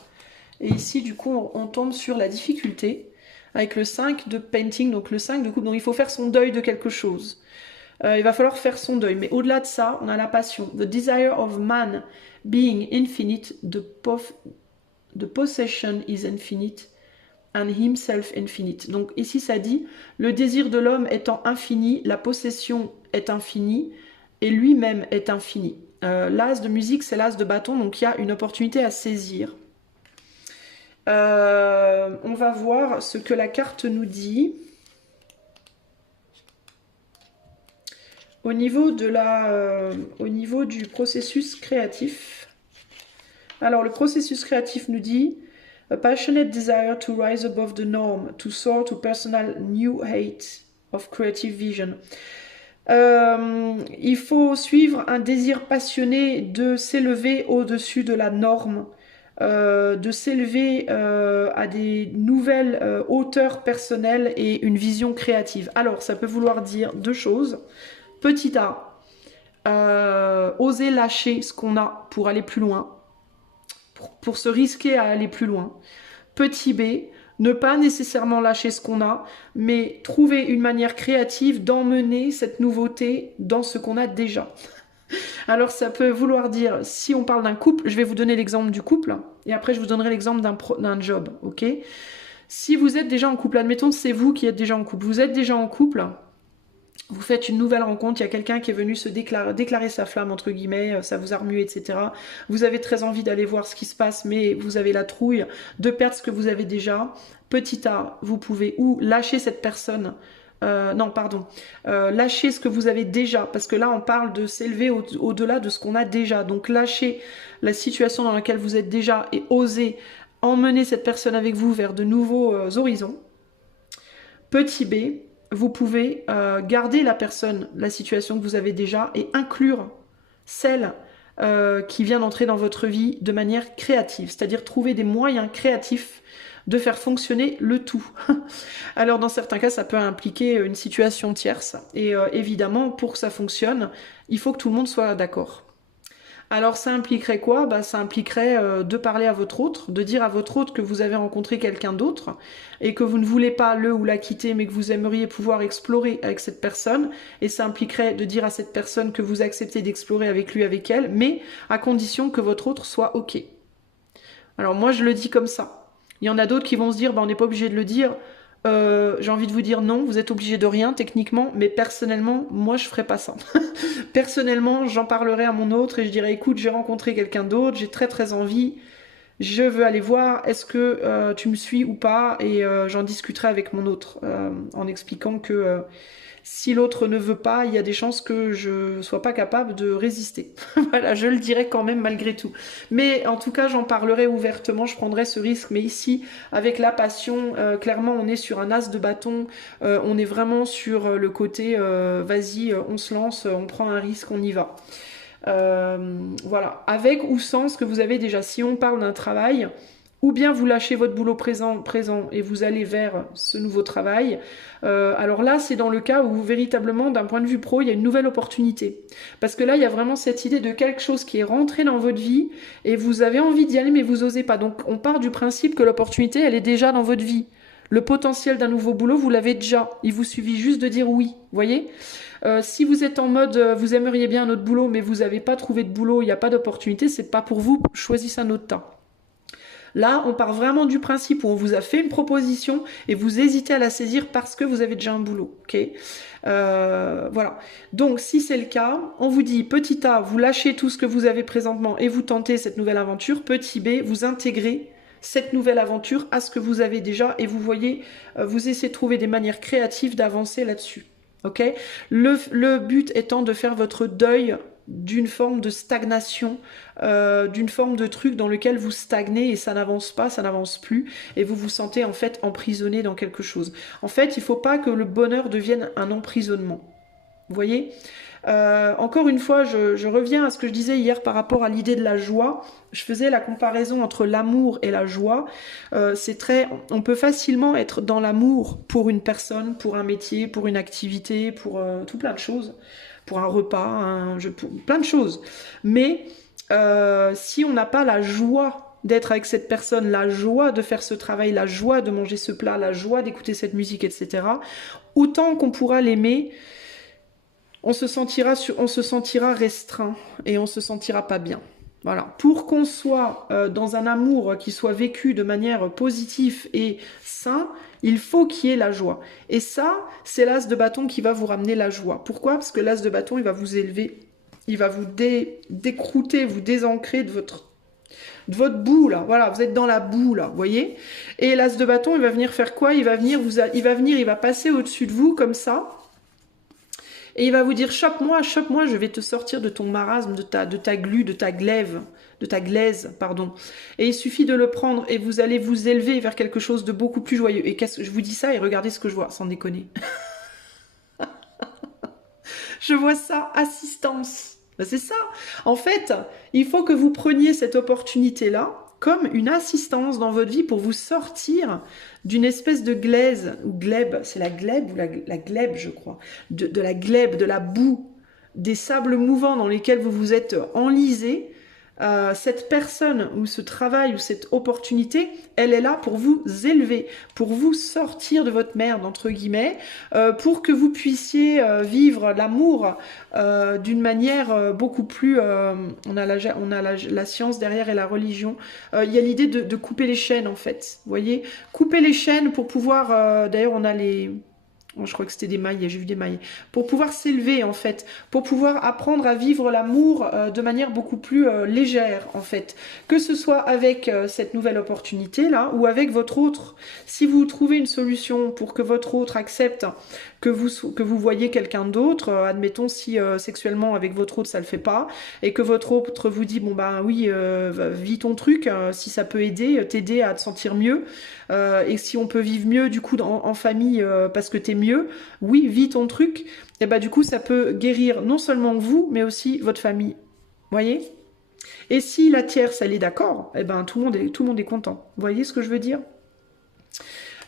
Et ici, du coup, on tombe sur la difficulté. Avec le 5 de painting, donc le 5 de coupe, donc il faut faire son deuil de quelque chose. Il va falloir faire son deuil. Mais au-delà de ça, on a la passion. The desire of man being infinite, the possession is infinite, and himself infinite. Donc ici, ça dit, le désir de l'homme étant infini, la possession est infinie, et lui-même est infini. L'as de musique, c'est l'as de bâton, donc il y a une opportunité à saisir. On va voir ce que la carte nous dit. Au niveau du processus créatif. Alors, le processus créatif nous dit a passionate desire to rise above the norm, to soar to personal new height of creative vision. Il faut suivre un désir passionné de s'élever au-dessus de la norme, de s'élever à des nouvelles hauteurs personnelles et une vision créative. Alors, ça peut vouloir dire deux choses. Petit A, oser lâcher ce qu'on a pour aller plus loin, pour se risquer à aller plus loin. Petit B, ne pas nécessairement lâcher ce qu'on a, mais trouver une manière créative d'emmener cette nouveauté dans ce qu'on a déjà. Alors ça peut vouloir dire, si on parle d'un couple, je vais vous donner l'exemple du couple, et après je vous donnerai l'exemple d'un job, ok? Si vous êtes déjà en couple, admettons c'est vous qui êtes déjà en couple, vous êtes déjà en couple, vous faites une nouvelle rencontre, il y a quelqu'un qui est venu se déclarer sa flamme, entre guillemets, ça vous a remué, etc. Vous avez très envie d'aller voir ce qui se passe, mais vous avez la trouille de perdre ce que vous avez déjà. Petit A, vous pouvez ou lâcher cette personne, lâcher ce que vous avez déjà, parce que là on parle de s'élever au-delà de ce qu'on a déjà. Donc lâcher la situation dans laquelle vous êtes déjà et oser emmener cette personne avec vous vers de nouveaux horizons. Petit B, vous pouvez garder la personne, la situation que vous avez déjà et inclure celle qui vient d'entrer dans votre vie de manière créative, c'est-à-dire trouver des moyens créatifs de faire fonctionner le tout. Alors dans certains cas, ça peut impliquer une situation tierce et évidemment, pour que ça fonctionne, il faut que tout le monde soit d'accord. Alors ça impliquerait quoi? Ça impliquerait de parler à votre autre, de dire à votre autre que vous avez rencontré quelqu'un d'autre et que vous ne voulez pas le ou la quitter mais que vous aimeriez pouvoir explorer avec cette personne, et ça impliquerait de dire à cette personne que vous acceptez d'explorer avec lui, avec elle, mais à condition que votre autre soit ok. Alors moi je le dis comme ça. Il y en a d'autres qui vont se dire on n'est pas obligé de le dire. J'ai envie de vous dire non, vous êtes obligé de rien techniquement, mais personnellement, moi je ferais pas ça. Personnellement, j'en parlerai à mon autre et je dirais écoute, j'ai rencontré quelqu'un d'autre, j'ai très très envie, je veux aller voir, est-ce que tu me suis ou pas, et j'en discuterai avec mon autre en expliquant que si l'autre ne veut pas, il y a des chances que je sois pas capable de résister. Voilà, je le dirai quand même malgré tout. Mais en tout cas, j'en parlerai ouvertement, je prendrai ce risque. Mais ici, avec la passion, clairement, on est sur un as de bâton. On est vraiment sur le côté, vas-y, on se lance, on prend un risque, on y va. Voilà, avec ou sans ce que vous avez déjà. Si on parle d'un travail, ou bien vous lâchez votre boulot présent et vous allez vers ce nouveau travail. Alors là, c'est dans le cas où véritablement, d'un point de vue pro, il y a une nouvelle opportunité. Parce que là, il y a vraiment cette idée de quelque chose qui est rentré dans votre vie et vous avez envie d'y aller, mais vous n'osez pas. Donc, on part du principe que l'opportunité, elle est déjà dans votre vie. Le potentiel d'un nouveau boulot, vous l'avez déjà. Il vous suffit juste de dire oui, vous voyez ? Si vous êtes en mode, vous aimeriez bien un autre boulot, mais vous n'avez pas trouvé de boulot, il n'y a pas d'opportunité, c'est pas pour vous, choisissez un autre temps. Là, on part vraiment du principe où on vous a fait une proposition et vous hésitez à la saisir parce que vous avez déjà un boulot. Ok, voilà. Donc, si c'est le cas, on vous dit petit A, vous lâchez tout ce que vous avez présentement et vous tentez cette nouvelle aventure. Petit B, vous intégrez cette nouvelle aventure à ce que vous avez déjà et vous voyez, vous essayez de trouver des manières créatives d'avancer là-dessus. Ok, le but étant de faire votre deuil d'une forme de stagnation, d'une forme de truc dans lequel vous stagnez et ça n'avance pas, ça n'avance plus et vous vous sentez en fait emprisonné dans quelque chose. En fait, il ne faut pas que le bonheur devienne un emprisonnement. Vous voyez, encore une fois, je reviens à ce que je disais hier par rapport à l'idée de la joie. Je faisais la comparaison entre l'amour et la joie. On peut facilement être dans l'amour pour une personne, pour un métier, pour une activité, pour tout plein de choses, pour un repas, pour plein de choses. Mais si on n'a pas la joie d'être avec cette personne, la joie de faire ce travail, la joie de manger ce plat, la joie d'écouter cette musique, etc., autant qu'on pourra l'aimer, on se sentira restreint et on se sentira pas bien. Voilà. Pour qu'on soit dans un amour qui soit vécu de manière positive et sain, il faut qu'il y ait la joie. Et ça, c'est l'as de bâton qui va vous ramener la joie. Pourquoi? Parce que l'as de bâton, il va vous élever, il va vous décrouter, vous désancrer de votre boue, là. Voilà, vous êtes dans la boue, là, vous voyez? Et l'as de bâton, il va venir faire quoi? Il va passer au-dessus de vous, comme ça. Et il va vous dire, chope-moi, je vais te sortir de ton marasme, de ta glu, de ta glaise, pardon. Et il suffit de le prendre et vous allez vous élever vers quelque chose de beaucoup plus joyeux. Et je vous dis ça et regardez ce que je vois, sans déconner. Je vois ça, assistance. Ben, c'est ça. En fait, il faut que vous preniez cette opportunité-là comme une assistance dans votre vie pour vous sortir d'une espèce de glaise, ou glèbe, c'est la glèbe ou la glèbe, je crois, de la glèbe, de la boue, des sables mouvants dans lesquels vous vous êtes enlisé. Cette personne ou ce travail ou cette opportunité, elle est là pour vous élever, pour vous sortir de votre merde, entre guillemets, pour que vous puissiez vivre l'amour d'une manière beaucoup plus... on a la science derrière et la religion. Il y a l'idée de couper les chaînes, en fait. Vous voyez, couper les chaînes pour pouvoir... D'ailleurs, on a les... Je crois que c'était des mailles, j'ai vu des mailles. Pour pouvoir s'élever, en fait. Pour pouvoir apprendre à vivre l'amour de manière beaucoup plus légère, en fait. Que ce soit avec cette nouvelle opportunité-là, ou avec votre autre. Si vous trouvez une solution pour que votre autre accepte que vous voyez quelqu'un d'autre, admettons si sexuellement avec votre autre ça le fait pas, et que votre autre vous dit, bon bah oui, vis ton truc, si ça peut t'aider à te sentir mieux, et si on peut vivre mieux du coup en famille parce que t'es mieux, oui, vis ton truc, et bah du coup ça peut guérir non seulement vous, mais aussi votre famille. Voyez? Et si la tierce elle est d'accord, et ben tout le monde est content. Vous voyez ce que je veux dire?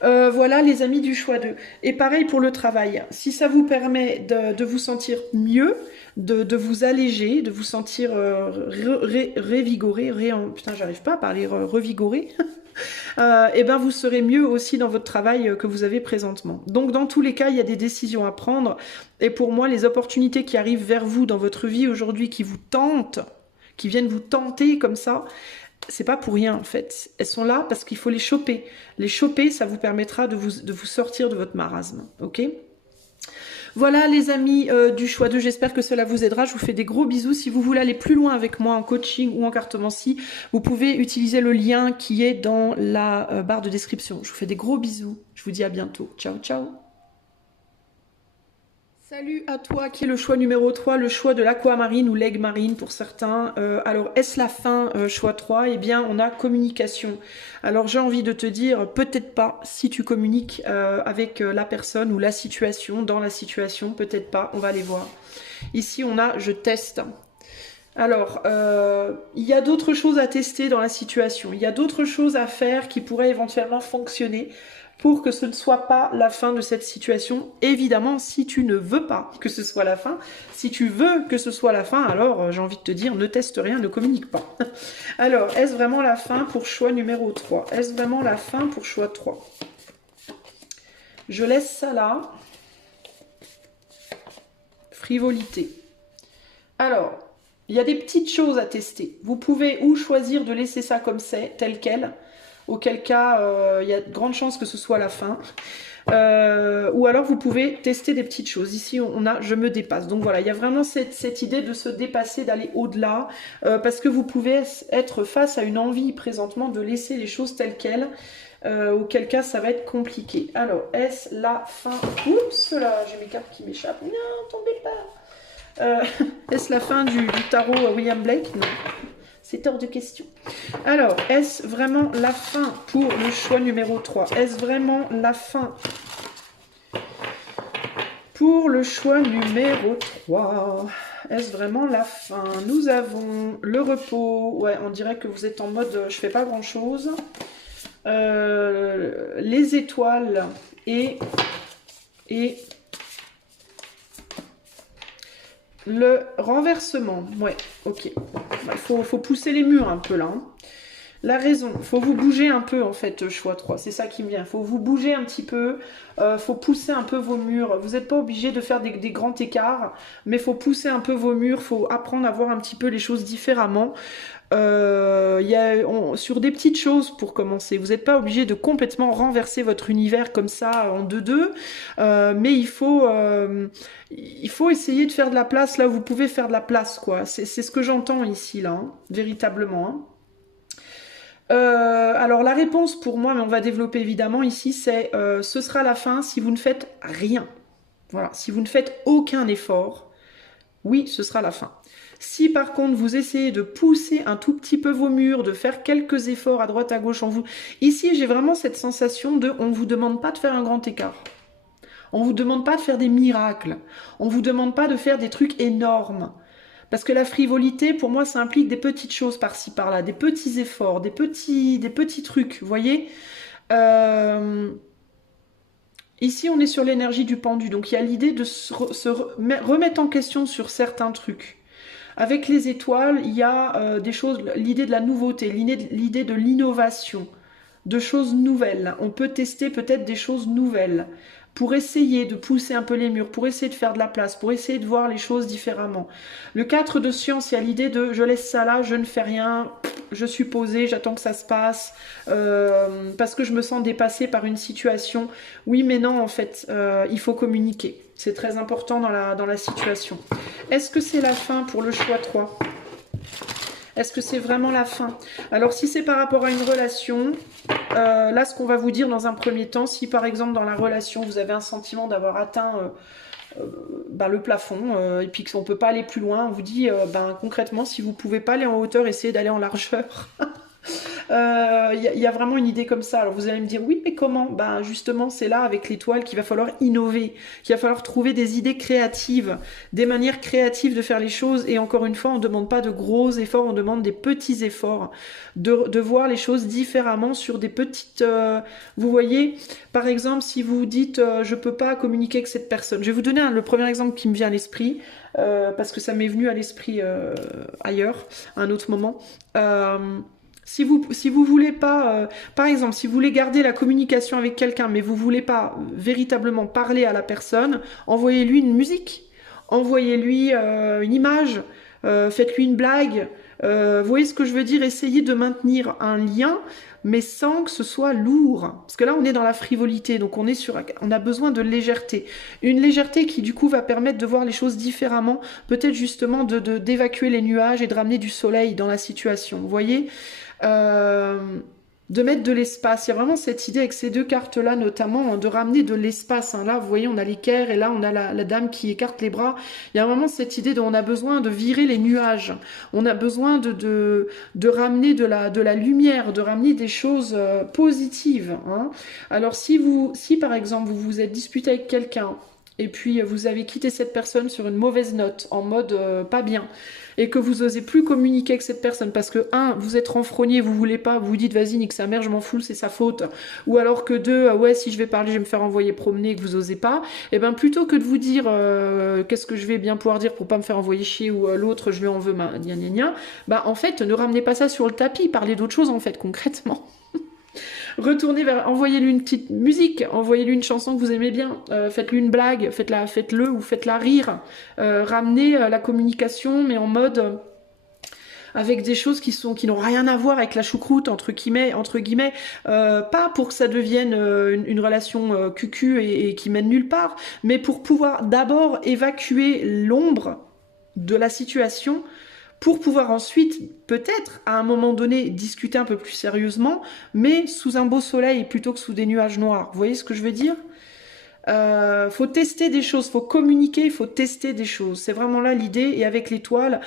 Voilà les amis du choix 2. Et pareil pour le travail. Si ça vous permet de vous sentir mieux, de vous alléger, de vous sentir révigoré, putain j'arrive pas à parler revigoré, et ben vous serez mieux aussi dans votre travail que vous avez présentement. Donc dans tous les cas, il y a des décisions à prendre. Et pour moi, les opportunités qui arrivent vers vous dans votre vie aujourd'hui, qui vous tentent, qui viennent vous tenter comme ça, c'est pas pour rien en fait. Elles sont là parce qu'il faut les choper. Les choper, ça vous permettra de vous sortir de votre marasme. Ok ? Voilà les amis du choix 2, j'espère que cela vous aidera. Je vous fais des gros bisous. Si vous voulez aller plus loin avec moi en coaching ou en cartomancie, vous pouvez utiliser le lien qui est dans la barre de description. Je vous fais des gros bisous. Je vous dis à bientôt. Ciao, ciao. Salut à toi qui est le choix numéro 3, le choix de l'aquamarine ou l'aigle marine pour certains. Alors est-ce la fin choix 3? Eh bien on a communication. Alors j'ai envie de te dire peut-être pas si tu communiques avec la personne ou la situation, dans la situation, peut-être pas, on va aller voir. Ici on a je teste. Alors, il y a d'autres choses à tester dans la situation, il y a d'autres choses à faire qui pourraient éventuellement fonctionner pour que ce ne soit pas la fin de cette situation. Évidemment, si tu ne veux pas que ce soit la fin, si tu veux que ce soit la fin, alors j'ai envie de te dire, ne teste rien, ne communique pas. Alors, est-ce vraiment la fin pour choix numéro 3? Est-ce vraiment la fin pour choix 3? Je laisse ça là. Frivolité. Alors, il y a des petites choses à tester. Vous pouvez ou choisir de laisser ça comme c'est, tel quel, auquel cas il y a de grandes chances que ce soit la fin. Ou alors vous pouvez tester des petites choses. Ici on a je me dépasse. Donc voilà, il y a vraiment cette idée de se dépasser, d'aller au-delà, parce que vous pouvez être face à une envie présentement de laisser les choses telles quelles, auquel cas ça va être compliqué. Alors, est-ce la fin? Oups là, j'ai mes cartes qui m'échappent. Non, tombez pas. Est-ce la fin du tarot William Blake? Non. C'est hors de question. Alors, est-ce vraiment la fin pour le choix numéro 3? Est-ce vraiment la fin pour le choix numéro 3? Est-ce vraiment la fin? Nous avons le repos. Ouais, on dirait que vous êtes en mode je fais pas grand-chose. Les étoiles et le renversement. Ouais, ok. Il faut pousser les murs un peu là. Hein. La raison, il faut vous bouger un peu en fait, choix 3, c'est ça qui me vient. Il faut vous bouger un petit peu, faut pousser un peu vos murs. Vous n'êtes pas obligé de faire des grands écarts, mais il faut pousser un peu vos murs, il faut apprendre à voir un petit peu les choses différemment. Sur des petites choses pour commencer. Vous n'êtes pas obligé de complètement renverser votre univers comme ça en 2-2, mais il faut essayer de faire de la place là où vous pouvez faire de la place, quoi. C'est ce que j'entends ici, là, hein, véritablement. Hein. Alors la réponse pour moi, mais on va développer évidemment ici, c'est ce sera la fin si vous ne faites rien. Voilà, si vous ne faites aucun effort, oui, ce sera la fin. Si par contre vous essayez de pousser un tout petit peu vos murs, de faire quelques efforts à droite à gauche en vous, ici j'ai vraiment cette sensation de on ne vous demande pas de faire un grand écart. On ne vous demande pas de faire des miracles. On ne vous demande pas de faire des trucs énormes. Parce que la frivolité, pour moi, ça implique des petites choses par-ci, par-là, des petits efforts, des petits trucs, vous voyez. Ici, on est sur l'énergie du pendu, donc il y a l'idée de se remettre en question sur certains trucs. Avec les étoiles, il y a des choses, l'idée de la nouveauté, l'idée de l'innovation, de choses nouvelles. On peut tester peut-être des choses nouvelles pour essayer de pousser un peu les murs, pour essayer de faire de la place, pour essayer de voir les choses différemment. Le 4 de science, il y a l'idée de je laisse ça là, je ne fais rien, je suis posée, j'attends que ça se passe, parce que je me sens dépassée par une situation. Oui, mais non, en fait, il faut communiquer. C'est très important dans la situation. Est-ce que c'est la fin pour le choix 3 ? Est-ce que c'est vraiment la fin? Alors, si c'est par rapport à une relation, là, ce qu'on va vous dire dans un premier temps, si par exemple dans la relation, vous avez un sentiment d'avoir atteint le plafond et puis qu'on ne peut pas aller plus loin, on vous dit concrètement, si vous ne pouvez pas aller en hauteur, essayez d'aller en largeur. Y a vraiment une idée comme ça. Alors vous allez me dire oui, mais comment? Ben justement, c'est là avec l'étoile qu'il va falloir innover, qu'il va falloir trouver des idées créatives, des manières créatives de faire les choses. Et encore une fois, on ne demande pas de gros efforts, on demande des petits efforts, de voir les choses différemment sur des petites. Vous voyez, par exemple, si vous dites je peux pas communiquer avec cette personne. Je vais vous donner le premier exemple qui me vient à l'esprit. Parce que ça m'est venu à l'esprit ailleurs, à un autre moment. Si vous voulez pas, par exemple, si vous voulez garder la communication avec quelqu'un, mais vous voulez pas véritablement parler à la personne, envoyez-lui une musique, envoyez-lui une image, faites-lui une blague. Vous voyez ce que je veux dire? Essayez de maintenir un lien, mais sans que ce soit lourd. Parce que là, on est dans la frivolité, donc on a besoin de légèreté. Une légèreté qui, du coup, va permettre de voir les choses différemment, peut-être justement d'évacuer les nuages et de ramener du soleil dans la situation. Vous voyez? De mettre de l'espace. Il y a vraiment cette idée avec ces deux cartes-là, notamment, de ramener de l'espace. Hein. Là, vous voyez, on a l'équerre et là, on a la dame qui écarte les bras. Il y a vraiment cette idée on a besoin de virer les nuages. On a besoin de ramener de la lumière, de ramener des choses positives. Hein. Alors, si par exemple, vous vous êtes disputé avec quelqu'un et puis vous avez quitté cette personne sur une mauvaise note, en mode pas bien, et que vous osez plus communiquer avec cette personne parce que, vous êtes renfrogné, vous voulez pas, vous vous dites vas-y nique sa mère, je m'en fous, c'est sa faute, ou alors que ouais, si je vais parler, je vais me faire envoyer promener et que vous osez pas, et ben plutôt que de vous dire qu'est-ce que je vais bien pouvoir dire pour pas me faire envoyer chier, ou l'autre je lui en veux, gna gna gna, en fait ne ramenez pas ça sur le tapis, parlez d'autre chose en fait concrètement. Retournez envoyez-lui une petite musique, envoyez-lui une chanson que vous aimez bien, faites-lui une blague, faites-le ou faites-la rire, ramenez la communication mais en mode avec des choses qui n'ont rien à voir avec la choucroute, entre guillemets, pas pour que ça devienne une relation cucu et qui mène nulle part, mais pour pouvoir d'abord évacuer l'ombre de la situation, pour pouvoir ensuite, peut-être, à un moment donné, discuter un peu plus sérieusement, mais sous un beau soleil plutôt que sous des nuages noirs. Vous voyez ce que je veux dire ? Faut tester des choses, faut communiquer, il faut tester des choses. C'est vraiment là l'idée. Et avec l'étoile,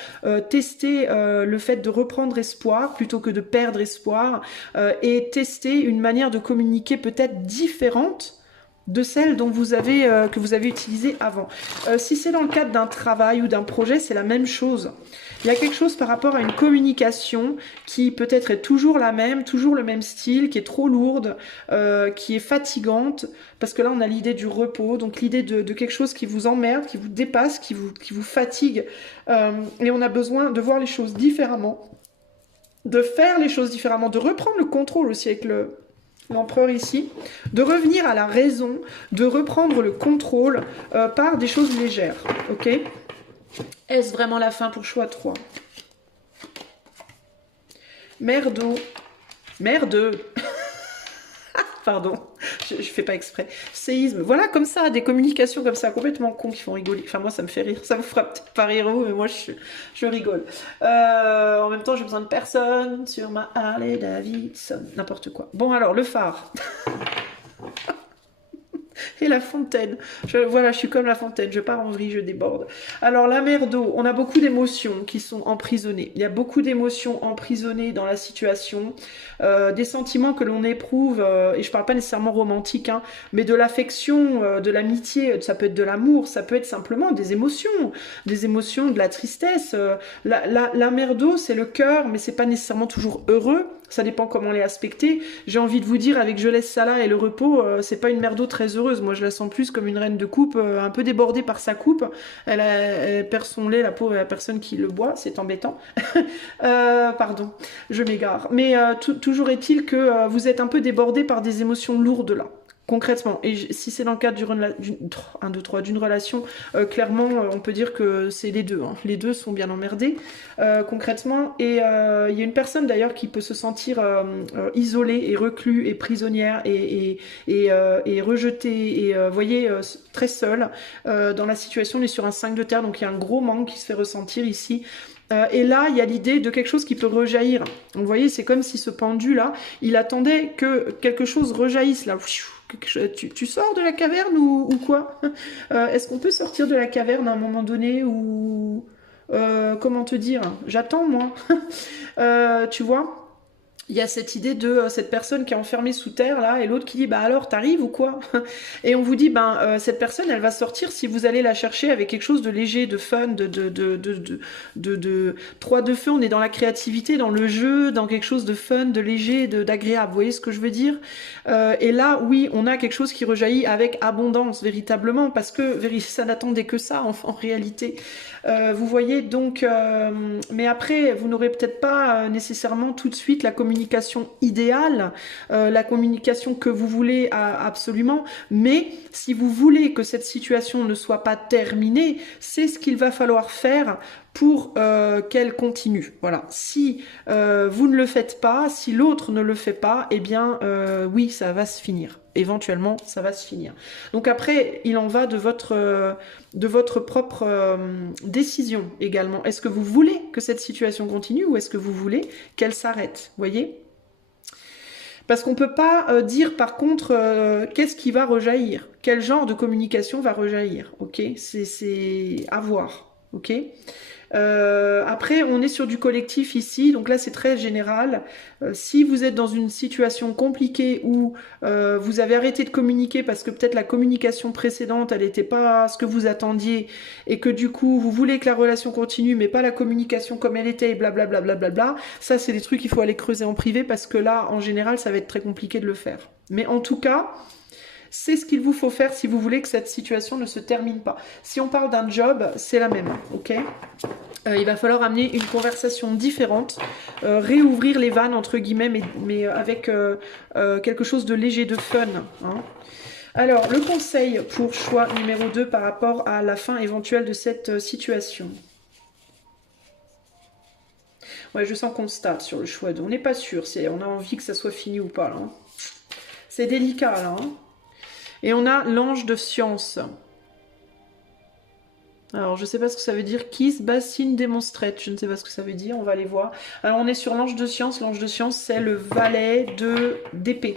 tester le fait de reprendre espoir plutôt que de perdre espoir, et tester une manière de communiquer peut-être différente de celle dont que vous avez utilisée avant. Si c'est dans le cadre d'un travail ou d'un projet, c'est la même chose. Il y a quelque chose par rapport à une communication qui peut-être est toujours la même, toujours le même style, qui est trop lourde, qui est fatigante, parce que là on a l'idée du repos, donc l'idée de quelque chose qui vous emmerde, qui vous dépasse, qui vous fatigue, et on a besoin de voir les choses différemment, de faire les choses différemment, de reprendre le contrôle aussi avec l'empereur ici, de revenir à la raison, de reprendre le contrôle par des choses légères, ok ? Est-ce vraiment la fin pour choix 3 ? Merdo. Merde. Pardon, je fais pas exprès. Séisme. Voilà, comme ça, des communications comme ça, complètement cons qui font rigoler. Enfin, moi, ça me fait rire. Ça vous fera peut-être pas rire, vous, mais moi, je rigole. En même temps, j'ai besoin de personne sur ma Harley Davidson. N'importe quoi. Bon, alors, le phare. Et la fontaine. Voilà, je suis comme la fontaine, je pars en vrille, je déborde. Alors, la mer d'eau, on a beaucoup d'émotions qui sont emprisonnées. Il y a beaucoup d'émotions emprisonnées dans la situation, des sentiments que l'on éprouve, et je parle pas nécessairement romantique, hein, mais de l'affection, de l'amitié, ça peut être de l'amour, ça peut être simplement des émotions, de la tristesse. La mer d'eau, c'est le cœur, mais c'est pas nécessairement toujours heureux. Ça dépend comment les aspecter. J'ai envie de vous dire, avec Je laisse ça là et le repos, c'est pas une mer d'eau très heureuse. Moi, je la sens plus comme une reine de coupe, un peu débordée par sa coupe. Elle perd son lait, la pauvre, la personne qui le boit, c'est embêtant. Pardon, je m'égare. Mais toujours est-il que vous êtes un peu débordé par des émotions lourdes là. Concrètement, et si c'est dans le cadre d'une relation, clairement, on peut dire que c'est les deux. Hein. Les deux sont bien emmerdés, concrètement. Et il y a une personne d'ailleurs qui peut se sentir isolée et reclue et prisonnière et rejetée et, voyez, très seule dans la situation. On est sur un 5 de terre, donc il y a un gros manque qui se fait ressentir ici. Et là, il y a l'idée de quelque chose qui peut rejaillir. Vous voyez, c'est comme si ce pendu-là, il attendait que quelque chose rejaillisse là. Tu sors de la caverne ou quoi? Est-ce qu'on peut sortir de la caverne à un moment donné ou comment te dire? J'attends moi. Tu vois? Il y a cette idée de cette personne qui est enfermée sous terre là et l'autre qui dit bah alors t'arrives ou quoi? Et on vous dit cette personne elle va sortir si vous allez la chercher avec quelque chose de léger, de fun, de 3 de feu. On est dans la créativité, dans le jeu, dans quelque chose de fun, de léger, d'agréable. Vous voyez ce que je veux dire? Et là oui on a quelque chose qui rejaillit avec abondance véritablement parce que ça n'attendait que ça en réalité. Vous voyez donc mais après vous n'aurez peut-être pas nécessairement tout de suite la communication idéale, la communication que vous voulez absolument, mais si vous voulez que cette situation ne soit pas terminée, c'est ce qu'il va falloir faire pour qu'elle continue. Voilà. Si vous ne le faites pas, si l'autre ne le fait pas, eh bien oui, ça va se finir. Éventuellement, ça va se finir. Donc après, il en va de votre propre décision également. Est-ce que vous voulez que cette situation continue ou est-ce que vous voulez qu'elle s'arrête? Vous voyez? Parce qu'on ne peut pas dire par contre qu'est-ce qui va rejaillir, quel genre de communication va rejaillir, ok? C'est à voir, ok? Après, on est sur du collectif ici, donc là c'est très général. Si vous êtes dans une situation compliquée où vous avez arrêté de communiquer parce que peut-être la communication précédente elle n'était pas ce que vous attendiez et que du coup vous voulez que la relation continue mais pas la communication comme elle était et blablabla, blablabla, ça c'est des trucs qu'il faut aller creuser en privé parce que là en général ça va être très compliqué de le faire. Mais en tout cas, c'est ce qu'il vous faut faire si vous voulez que cette situation ne se termine pas. Si on parle d'un job, c'est la même, ok? Il va falloir amener une conversation différente, réouvrir les vannes entre guillemets, mais avec quelque chose de léger, de fun. Hein. Alors, le conseil pour choix numéro 2 par rapport à la fin éventuelle de cette situation. Ouais, je sens qu'on start sur le choix 2. On n'est pas sûr. On a envie que ça soit fini ou pas, là. Hein. C'est délicat, là. Hein. Et on a l'ange de science. Alors, je ne sais pas ce que ça veut dire. Kiss, bassine, démonstrate. Je ne sais pas ce que ça veut dire. On va aller voir. Alors, on est sur l'ange de science. L'ange de science, c'est le valet d'épée.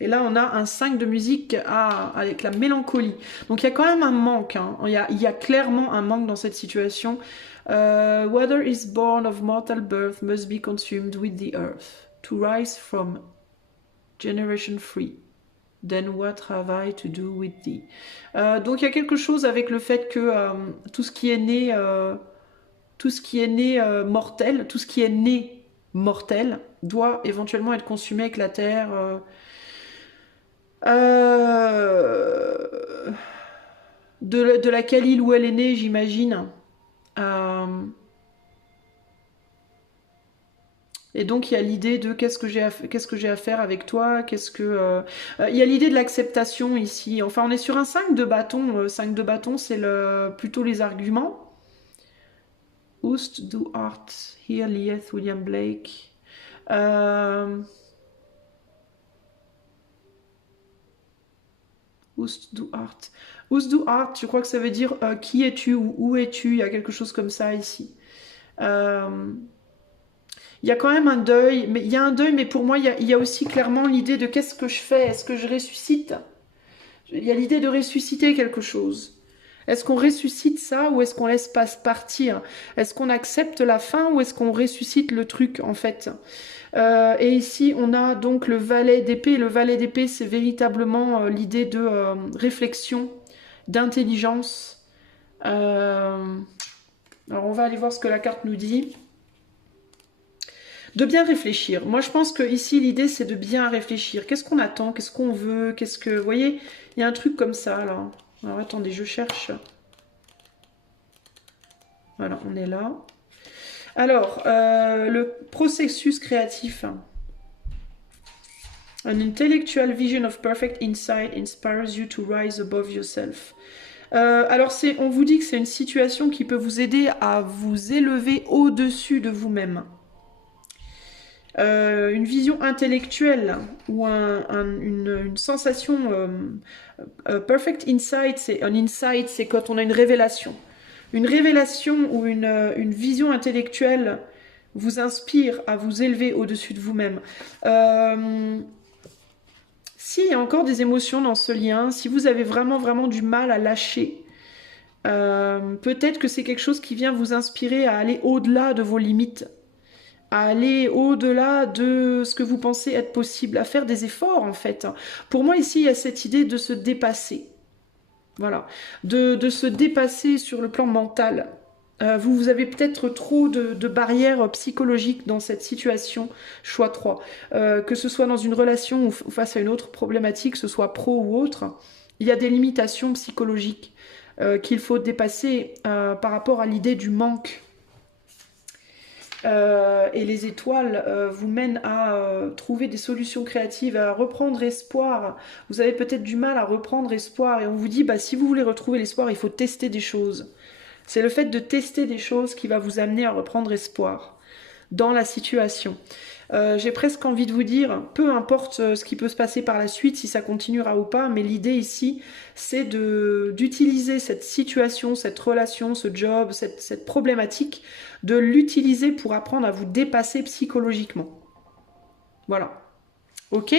Et là, on a un 5 de musique avec la mélancolie. Donc, il y a quand même un manque. Hein. Il y a clairement un manque dans cette situation. Whether is born of mortal birth must be consumed with the earth. To rise from generation free. Then what have I to do with thee? Donc il y a quelque chose avec le fait que tout ce qui est né, mortel, tout ce qui est né mortel doit éventuellement être consumé avec la terre. De laquelle il ou elle est née, j'imagine. Et donc il y a l'idée de qu'est-ce que j'ai à faire avec toi, il y a l'idée de l'acceptation ici. Enfin, on est sur un 5 de bâton. 5 de bâton, c'est plutôt les arguments. Oust, do art, here lieth William Blake. Oust, do art. Oust, do art, je crois que ça veut dire qui es-tu ou où es-tu. Il y a quelque chose comme ça ici. Il y a quand même un deuil, mais il y a un deuil, mais pour moi, il y a aussi clairement l'idée de qu'est-ce que je fais? Est-ce que je ressuscite? Il y a l'idée de ressusciter quelque chose. Est-ce qu'on ressuscite ça ou est-ce qu'on laisse partir? Est-ce qu'on accepte la fin ou est-ce qu'on ressuscite le truc, en fait? Et ici, on a donc le valet d'épée. Le valet d'épée, c'est véritablement l'idée de réflexion, d'intelligence. Alors, on va aller voir ce que la carte nous dit. De bien réfléchir. Moi, je pense que ici, l'idée, c'est de bien réfléchir. Qu'est-ce qu'on attend? Qu'est-ce qu'on veut? Vous voyez, il y a un truc comme ça, là. Alors, attendez, je cherche. Voilà, on est là. Alors, le processus créatif. An intellectual vision of perfect insight inspires you to rise above yourself. Alors, on vous dit que c'est une situation qui peut vous aider à vous élever au-dessus de vous-même. Une vision intellectuelle ou une sensation perfect insight, c'est quand on a une révélation. Une révélation ou une vision intellectuelle vous inspire à vous élever au-dessus de vous-même. S'il y a encore des émotions dans ce lien, si vous avez vraiment, vraiment du mal à lâcher, peut-être que c'est quelque chose qui vient vous inspirer à aller au-delà de vos limites, à aller au-delà de ce que vous pensez être possible, à faire des efforts en fait. Pour moi ici, il y a cette idée de se dépasser. Voilà, de se dépasser sur le plan mental. Vous avez peut-être trop de barrières psychologiques dans cette situation, choix 3. Que ce soit dans une relation ou face à une autre problématique, que ce soit pro ou autre, il y a des limitations psychologiques qu'il faut dépasser par rapport à l'idée du manque. Et les étoiles vous mènent à trouver des solutions créatives, à reprendre espoir. Vous avez peut-être du mal à reprendre espoir et on vous dit, bah, si vous voulez retrouver l'espoir, il faut tester des choses. C'est le fait de tester des choses qui va vous amener à reprendre espoir dans la situation. J'ai presque envie de vous dire, peu importe ce qui peut se passer par la suite, si ça continuera ou pas, mais l'idée ici, c'est d'utiliser cette situation, cette relation, ce job, cette problématique, de l'utiliser pour apprendre à vous dépasser psychologiquement. Voilà. Ok?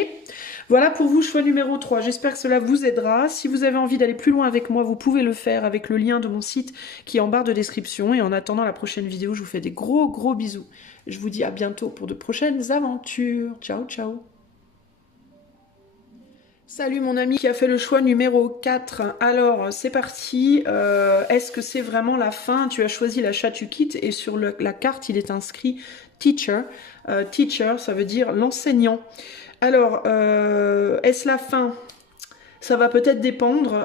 Voilà pour vous, choix numéro 3. J'espère que cela vous aidera. Si vous avez envie d'aller plus loin avec moi, vous pouvez le faire avec le lien de mon site qui est en barre de description. Et en attendant la prochaine vidéo, je vous fais des gros gros bisous. Je vous dis à bientôt pour de prochaines aventures. Ciao, ciao. Salut mon ami qui a fait le choix numéro 4. Alors, c'est parti. Est-ce que c'est vraiment la fin? Tu as choisi la Chatuquite et sur la carte, il est inscrit Teacher. Teacher, ça veut dire l'enseignant. Alors, est-ce la fin? Ça va peut-être dépendre.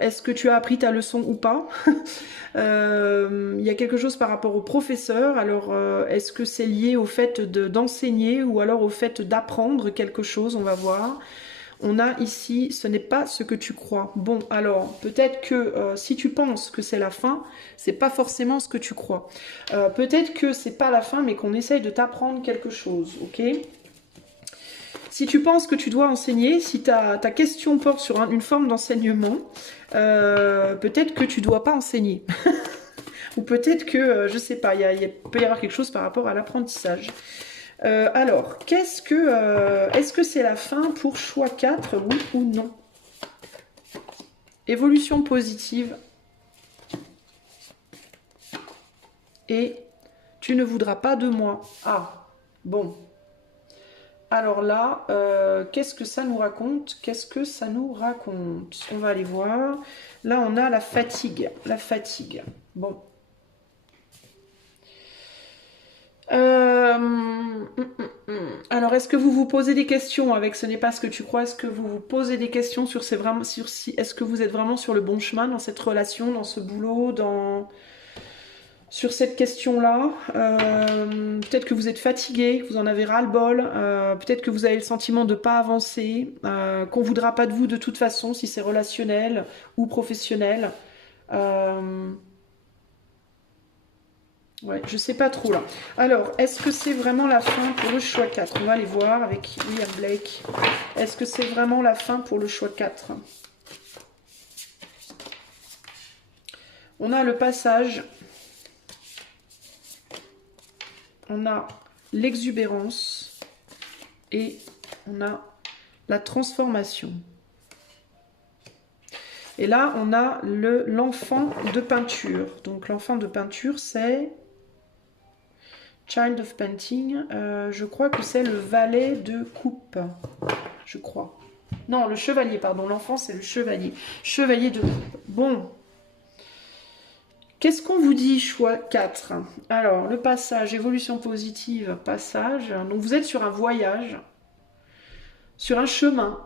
Est-ce que tu as appris ta leçon ou pas? Il y a quelque chose par rapport au professeur. Alors, est-ce que c'est lié au fait d'enseigner ou alors au fait d'apprendre quelque chose? On va voir. On a ici, ce n'est pas ce que tu crois. Bon, alors, peut-être que si tu penses que c'est la fin, c'est pas forcément ce que tu crois. Peut-être que c'est pas la fin, mais qu'on essaye de t'apprendre quelque chose, ok? Si tu penses que tu dois enseigner, si ta question porte sur une forme d'enseignement, peut-être que tu dois pas enseigner. Ou peut-être que, je sais pas, il peut y avoir quelque chose par rapport à l'apprentissage. Alors, est-ce que c'est la fin pour choix 4, oui ou non? Évolution positive. Et tu ne voudras pas de moi. Ah, bon. Alors là, qu'est-ce que ça nous raconte? Qu'est-ce que ça nous raconte? On va aller voir. Là, on a la fatigue. La fatigue. Bon. Alors, est-ce que vous vous posez des questions avec ce n'est pas ce que tu crois? Est-ce que vous vous posez des questions sur si est-ce que vous êtes vraiment sur le bon chemin dans cette relation, dans ce boulot, sur cette question-là? Peut-être que vous êtes fatigué, que vous en avez ras-le-bol, peut-être que vous avez le sentiment de ne pas avancer, qu'on ne voudra pas de vous de toute façon, si c'est relationnel ou professionnel. Ouais, je sais pas trop là. Alors, est-ce que c'est vraiment la fin pour le choix 4? On va aller voir avec William Blake. Est-ce que c'est vraiment la fin pour le choix 4? On a le passage. On a l'exubérance. Et on a la transformation. Et là, on a l'enfant de peinture. Donc, l'enfant de peinture, c'est... Child of Painting, je crois que c'est le valet de coupe, je crois. Non, le chevalier, pardon, l'enfant c'est le chevalier. Chevalier de coupe. Bon. Qu'est-ce qu'on vous dit, choix 4? Alors, le passage, évolution positive, passage. Donc vous êtes sur un voyage, sur un chemin,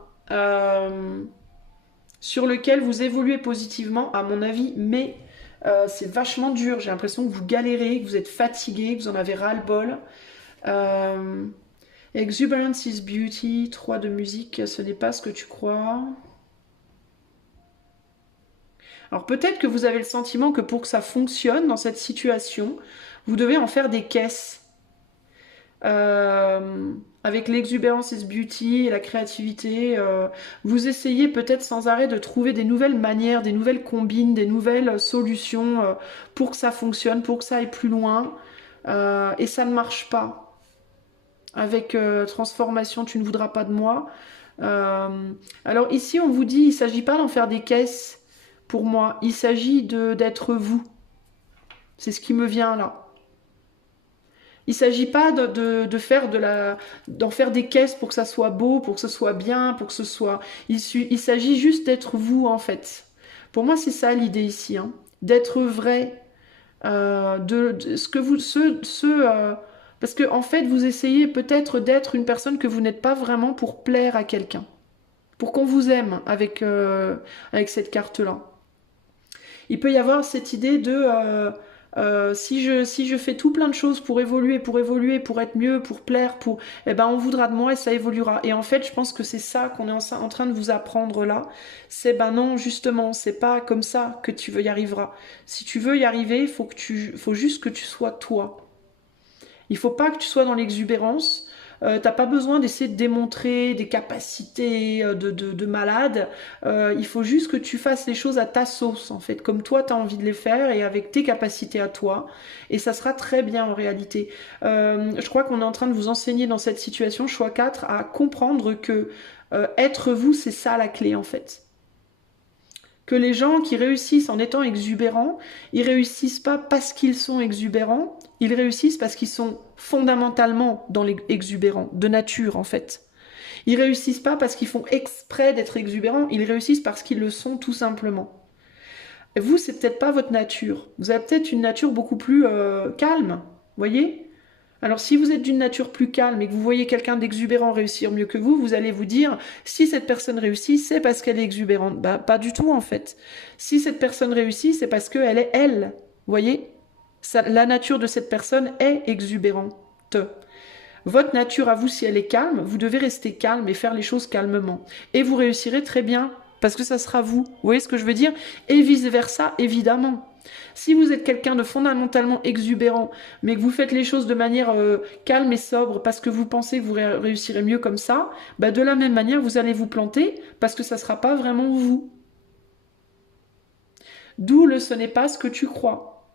sur lequel vous évoluez positivement, à mon avis, mais... c'est vachement dur, j'ai l'impression que vous galérez, que vous êtes fatigué, que vous en avez ras-le-bol. Exuberance is beauty, 3 de musique, ce n'est pas ce que tu crois. Alors peut-être que vous avez le sentiment que pour que ça fonctionne dans cette situation, vous devez en faire des caisses. Avec l'exubérance is beauty et la créativité, vous essayez peut-être sans arrêt de trouver des nouvelles manières, des nouvelles combines, des nouvelles solutions pour que ça fonctionne, pour que ça aille plus loin, et ça ne marche pas. Avec transformation, tu ne voudras pas de moi. Alors ici, on vous dit, il ne s'agit pas d'en faire des caisses pour moi, il s'agit d'être vous. C'est ce qui me vient là. Il ne s'agit pas d'en faire des caisses pour que ça soit beau, pour que ce soit bien, pour que ce soit... Il s'agit juste d'être vous, en fait. Pour moi, c'est ça l'idée ici. Hein. D'être vrai. Ce que vous... parce que, en fait, vous essayez peut-être d'être une personne que vous n'êtes pas vraiment pour plaire à quelqu'un. Pour qu'on vous aime avec cette carte-là. Il peut y avoir cette idée de... si je fais tout plein de choses pour évoluer, pour être mieux, pour plaire, eh ben on voudra de moi et ça évoluera. Et en fait, je pense que c'est ça qu'on est en train de vous apprendre là. C'est ben non, justement, c'est pas comme ça que tu y arriveras. Si tu veux y arriver, faut juste que tu sois toi. Il faut pas que tu sois dans l'exubérance. T'as pas besoin d'essayer de démontrer des capacités de malade. Il faut juste que tu fasses les choses à ta sauce, en fait, comme toi tu as envie de les faire et avec tes capacités à toi. Et ça sera très bien en réalité. Je crois qu'on est en train de vous enseigner dans cette situation, choix 4, à comprendre que être vous, c'est ça la clé en fait. Que les gens qui réussissent en étant exubérants, ils réussissent pas parce qu'ils sont exubérants, ils réussissent parce qu'ils sont fondamentalement dans l'exubérant, de nature en fait. Ils réussissent pas parce qu'ils font exprès d'être exubérants, ils réussissent parce qu'ils le sont tout simplement. Et vous, c'est peut-être pas votre nature. Vous avez peut-être une nature beaucoup plus calme, voyez ? Alors si vous êtes d'une nature plus calme et que vous voyez quelqu'un d'exubérant réussir mieux que vous allez vous dire, si cette personne réussit, c'est parce qu'elle est exubérante. Bah, pas du tout en fait. Si cette personne réussit, c'est parce qu'elle est elle. Vous voyez ? La nature de cette personne est exubérante. Votre nature à vous, si elle est calme, vous devez rester calme et faire les choses calmement. Et vous réussirez très bien, parce que ça sera vous. Vous voyez ce que je veux dire? Et vice-versa, évidemment. Si vous êtes quelqu'un de fondamentalement exubérant, mais que vous faites les choses de manière calme et sobre, parce que vous pensez que vous réussirez mieux comme ça, bah de la même manière, vous allez vous planter, parce que ça ne sera pas vraiment vous. D'où le ce n'est pas ce que tu crois.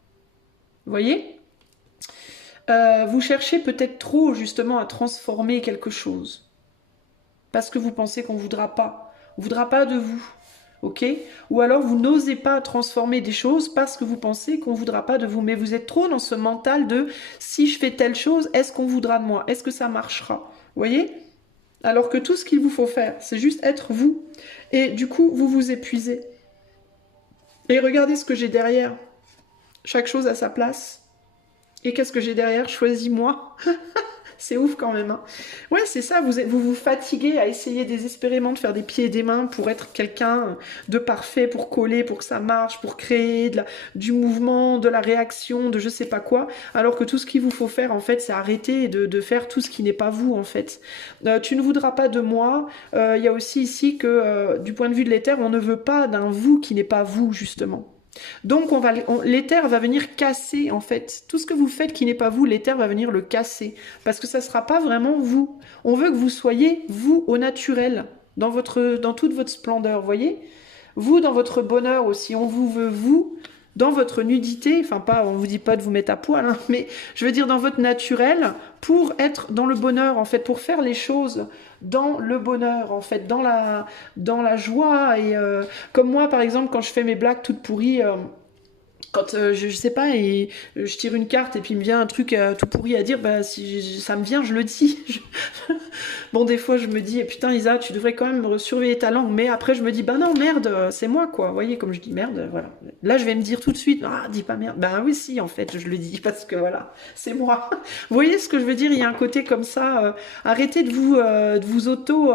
Vous voyez? Vous cherchez peut-être trop justement à transformer quelque chose. Parce que vous pensez qu'on ne voudra pas. On ne voudra pas de vous. Ok? Ou alors vous n'osez pas transformer des choses parce que vous pensez qu'on ne voudra pas de vous. Mais vous êtes trop dans ce mental de si je fais telle chose, est-ce qu'on voudra de moi? Est-ce que ça marchera? Vous voyez? Alors que tout ce qu'il vous faut faire, c'est juste être vous. Et du coup, vous vous épuisez. Et regardez ce que j'ai derrière. Chaque chose à sa place. Et qu'est-ce que j'ai derrière? Choisis-moi. C'est ouf quand même. Hein. Ouais, c'est ça, vous fatiguez à essayer désespérément de faire des pieds et des mains pour être quelqu'un de parfait, pour coller, pour que ça marche, pour créer du mouvement, de la réaction, de je sais pas quoi, alors que tout ce qu'il vous faut faire, en fait, c'est arrêter de faire tout ce qui n'est pas vous, en fait. Tu ne voudras pas de moi. Il y a aussi ici que, du point de vue de l'éther, on ne veut pas d'un vous qui n'est pas vous, justement. Donc l'éther va venir casser en fait. Tout ce que vous faites qui n'est pas vous, l'éther va venir le casser. Parce que ça ne sera pas vraiment vous. On veut que vous soyez vous au naturel, dans toute votre splendeur, voyez? Vous dans votre bonheur aussi. On vous veut vous dans votre nudité. Enfin pas, on vous dit pas de vous mettre à poil, hein, mais je veux dire dans votre naturel pour être dans le bonheur en fait, pour faire les choses dans le bonheur en fait, dans la joie et comme moi par exemple quand je fais mes blagues toutes pourries quand je sais pas et je tire une carte et puis il me vient un truc tout pourri à dire, bah si ça me vient je le dis. Bon des fois je me dis putain Isa tu devrais quand même surveiller ta langue, mais après je me dis bah non merde c'est moi quoi, vous voyez comme je dis merde voilà. Là je vais me dire tout de suite ah dis pas merde, ben oui si en fait je le dis parce que voilà c'est moi. Vous voyez ce que je veux dire, il y a un côté comme ça, arrêtez de vous auto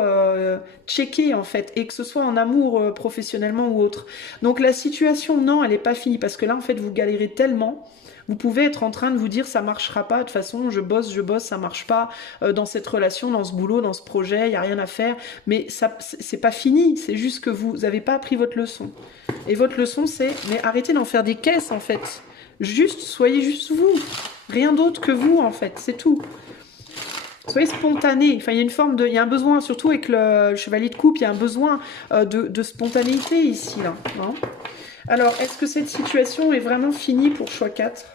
checker en fait, et que ce soit en amour professionnellement ou autre. Donc la situation non elle est pas finie parce que là en fait vous galérez tellement. Vous pouvez être en train de vous dire ça marchera pas, de toute façon je bosse, ça marche pas dans cette relation, dans ce boulot, dans ce projet, il y a rien à faire. Mais ça c'est pas fini, c'est juste que vous avez pas appris votre leçon. Et votre leçon c'est mais arrêtez d'en faire des caisses en fait. Juste soyez juste vous, rien d'autre que vous en fait, c'est tout. Soyez spontané. Enfin, il y a une forme il y a un besoin, surtout avec le chevalier de coupe, il y a un besoin de spontanéité ici là. Hein. Alors, est-ce que cette situation est vraiment finie pour choix 4?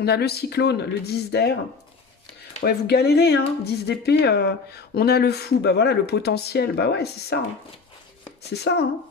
On a le cyclone, le 10 d'air. Ouais, vous galérez, hein, 10 d'épée. On a le fou, bah voilà, le potentiel. Bah ouais, c'est ça. Hein. C'est ça, hein.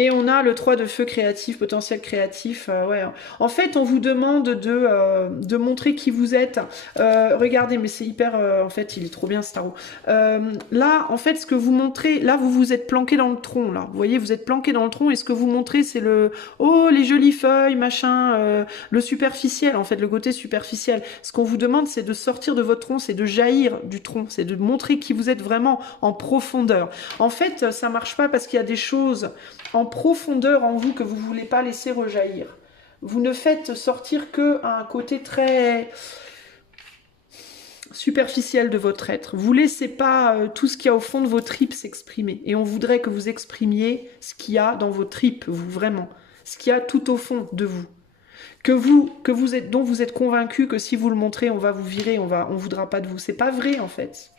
Et on a le 3 de feu créatif, potentiel créatif. Ouais. En fait, on vous demande de montrer qui vous êtes. Regardez, mais c'est hyper... en fait, il est trop bien, ce tarot. Là, en fait, ce que vous montrez... Là, vous vous êtes planqué dans le tronc, là. Vous voyez, vous êtes planqué dans le tronc. Et ce que vous montrez, c'est le... Oh, les jolies feuilles, machin. Le superficiel, en fait, le côté superficiel. Ce qu'on vous demande, c'est de sortir de votre tronc, c'est de jaillir du tronc. C'est de montrer qui vous êtes vraiment en profondeur. En fait, ça marche pas parce qu'il y a des choses... en profondeur en vous que vous ne voulez pas laisser rejaillir. Vous ne faites sortir que un côté très superficiel de votre être. Vous ne laissez pas tout ce qu'il y a au fond de vos tripes s'exprimer. Et on voudrait que vous exprimiez ce qu'il y a dans vos tripes, vous, vraiment. Ce qu'il y a tout au fond de vous. Dont vous êtes convaincu que si vous le montrez, on va vous virer, on voudra pas de vous. C'est pas vrai, en fait.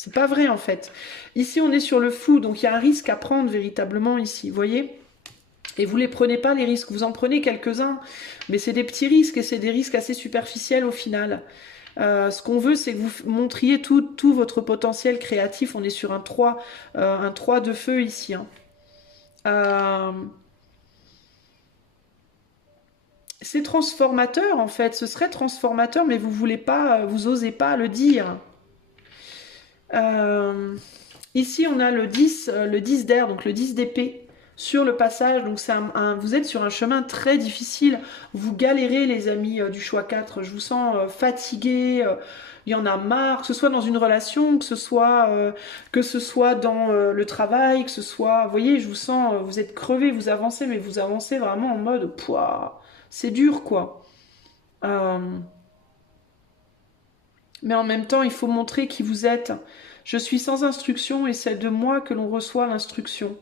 C'est pas vrai en fait. Ici on est sur le fou, donc il y a un risque à prendre véritablement ici, vous voyez? Et vous les prenez pas les risques, vous en prenez quelques-uns, mais c'est des petits risques et c'est des risques assez superficiels au final. Ce qu'on veut c'est que vous montriez tout votre potentiel créatif, on est sur un 3 de feu ici. Hein. C'est transformateur en fait, ce serait transformateur, mais vous voulez pas, vous osez pas le dire. Ici on a le 10 d'air, donc le 10 d'épée sur le passage, donc vous êtes sur un chemin très difficile, vous galérez les amis du choix 4, je vous sens fatigué, il y en a marre, que ce soit dans une relation, que ce soit dans le travail, que ce soit, vous voyez, je vous sens, vous êtes crevé, vous avancez, mais vous avancez vraiment en mode, pouah, c'est dur quoi. Euh, mais en même temps, il faut montrer qui vous êtes. Je suis sans instruction et c'est de moi que l'on reçoit l'instruction.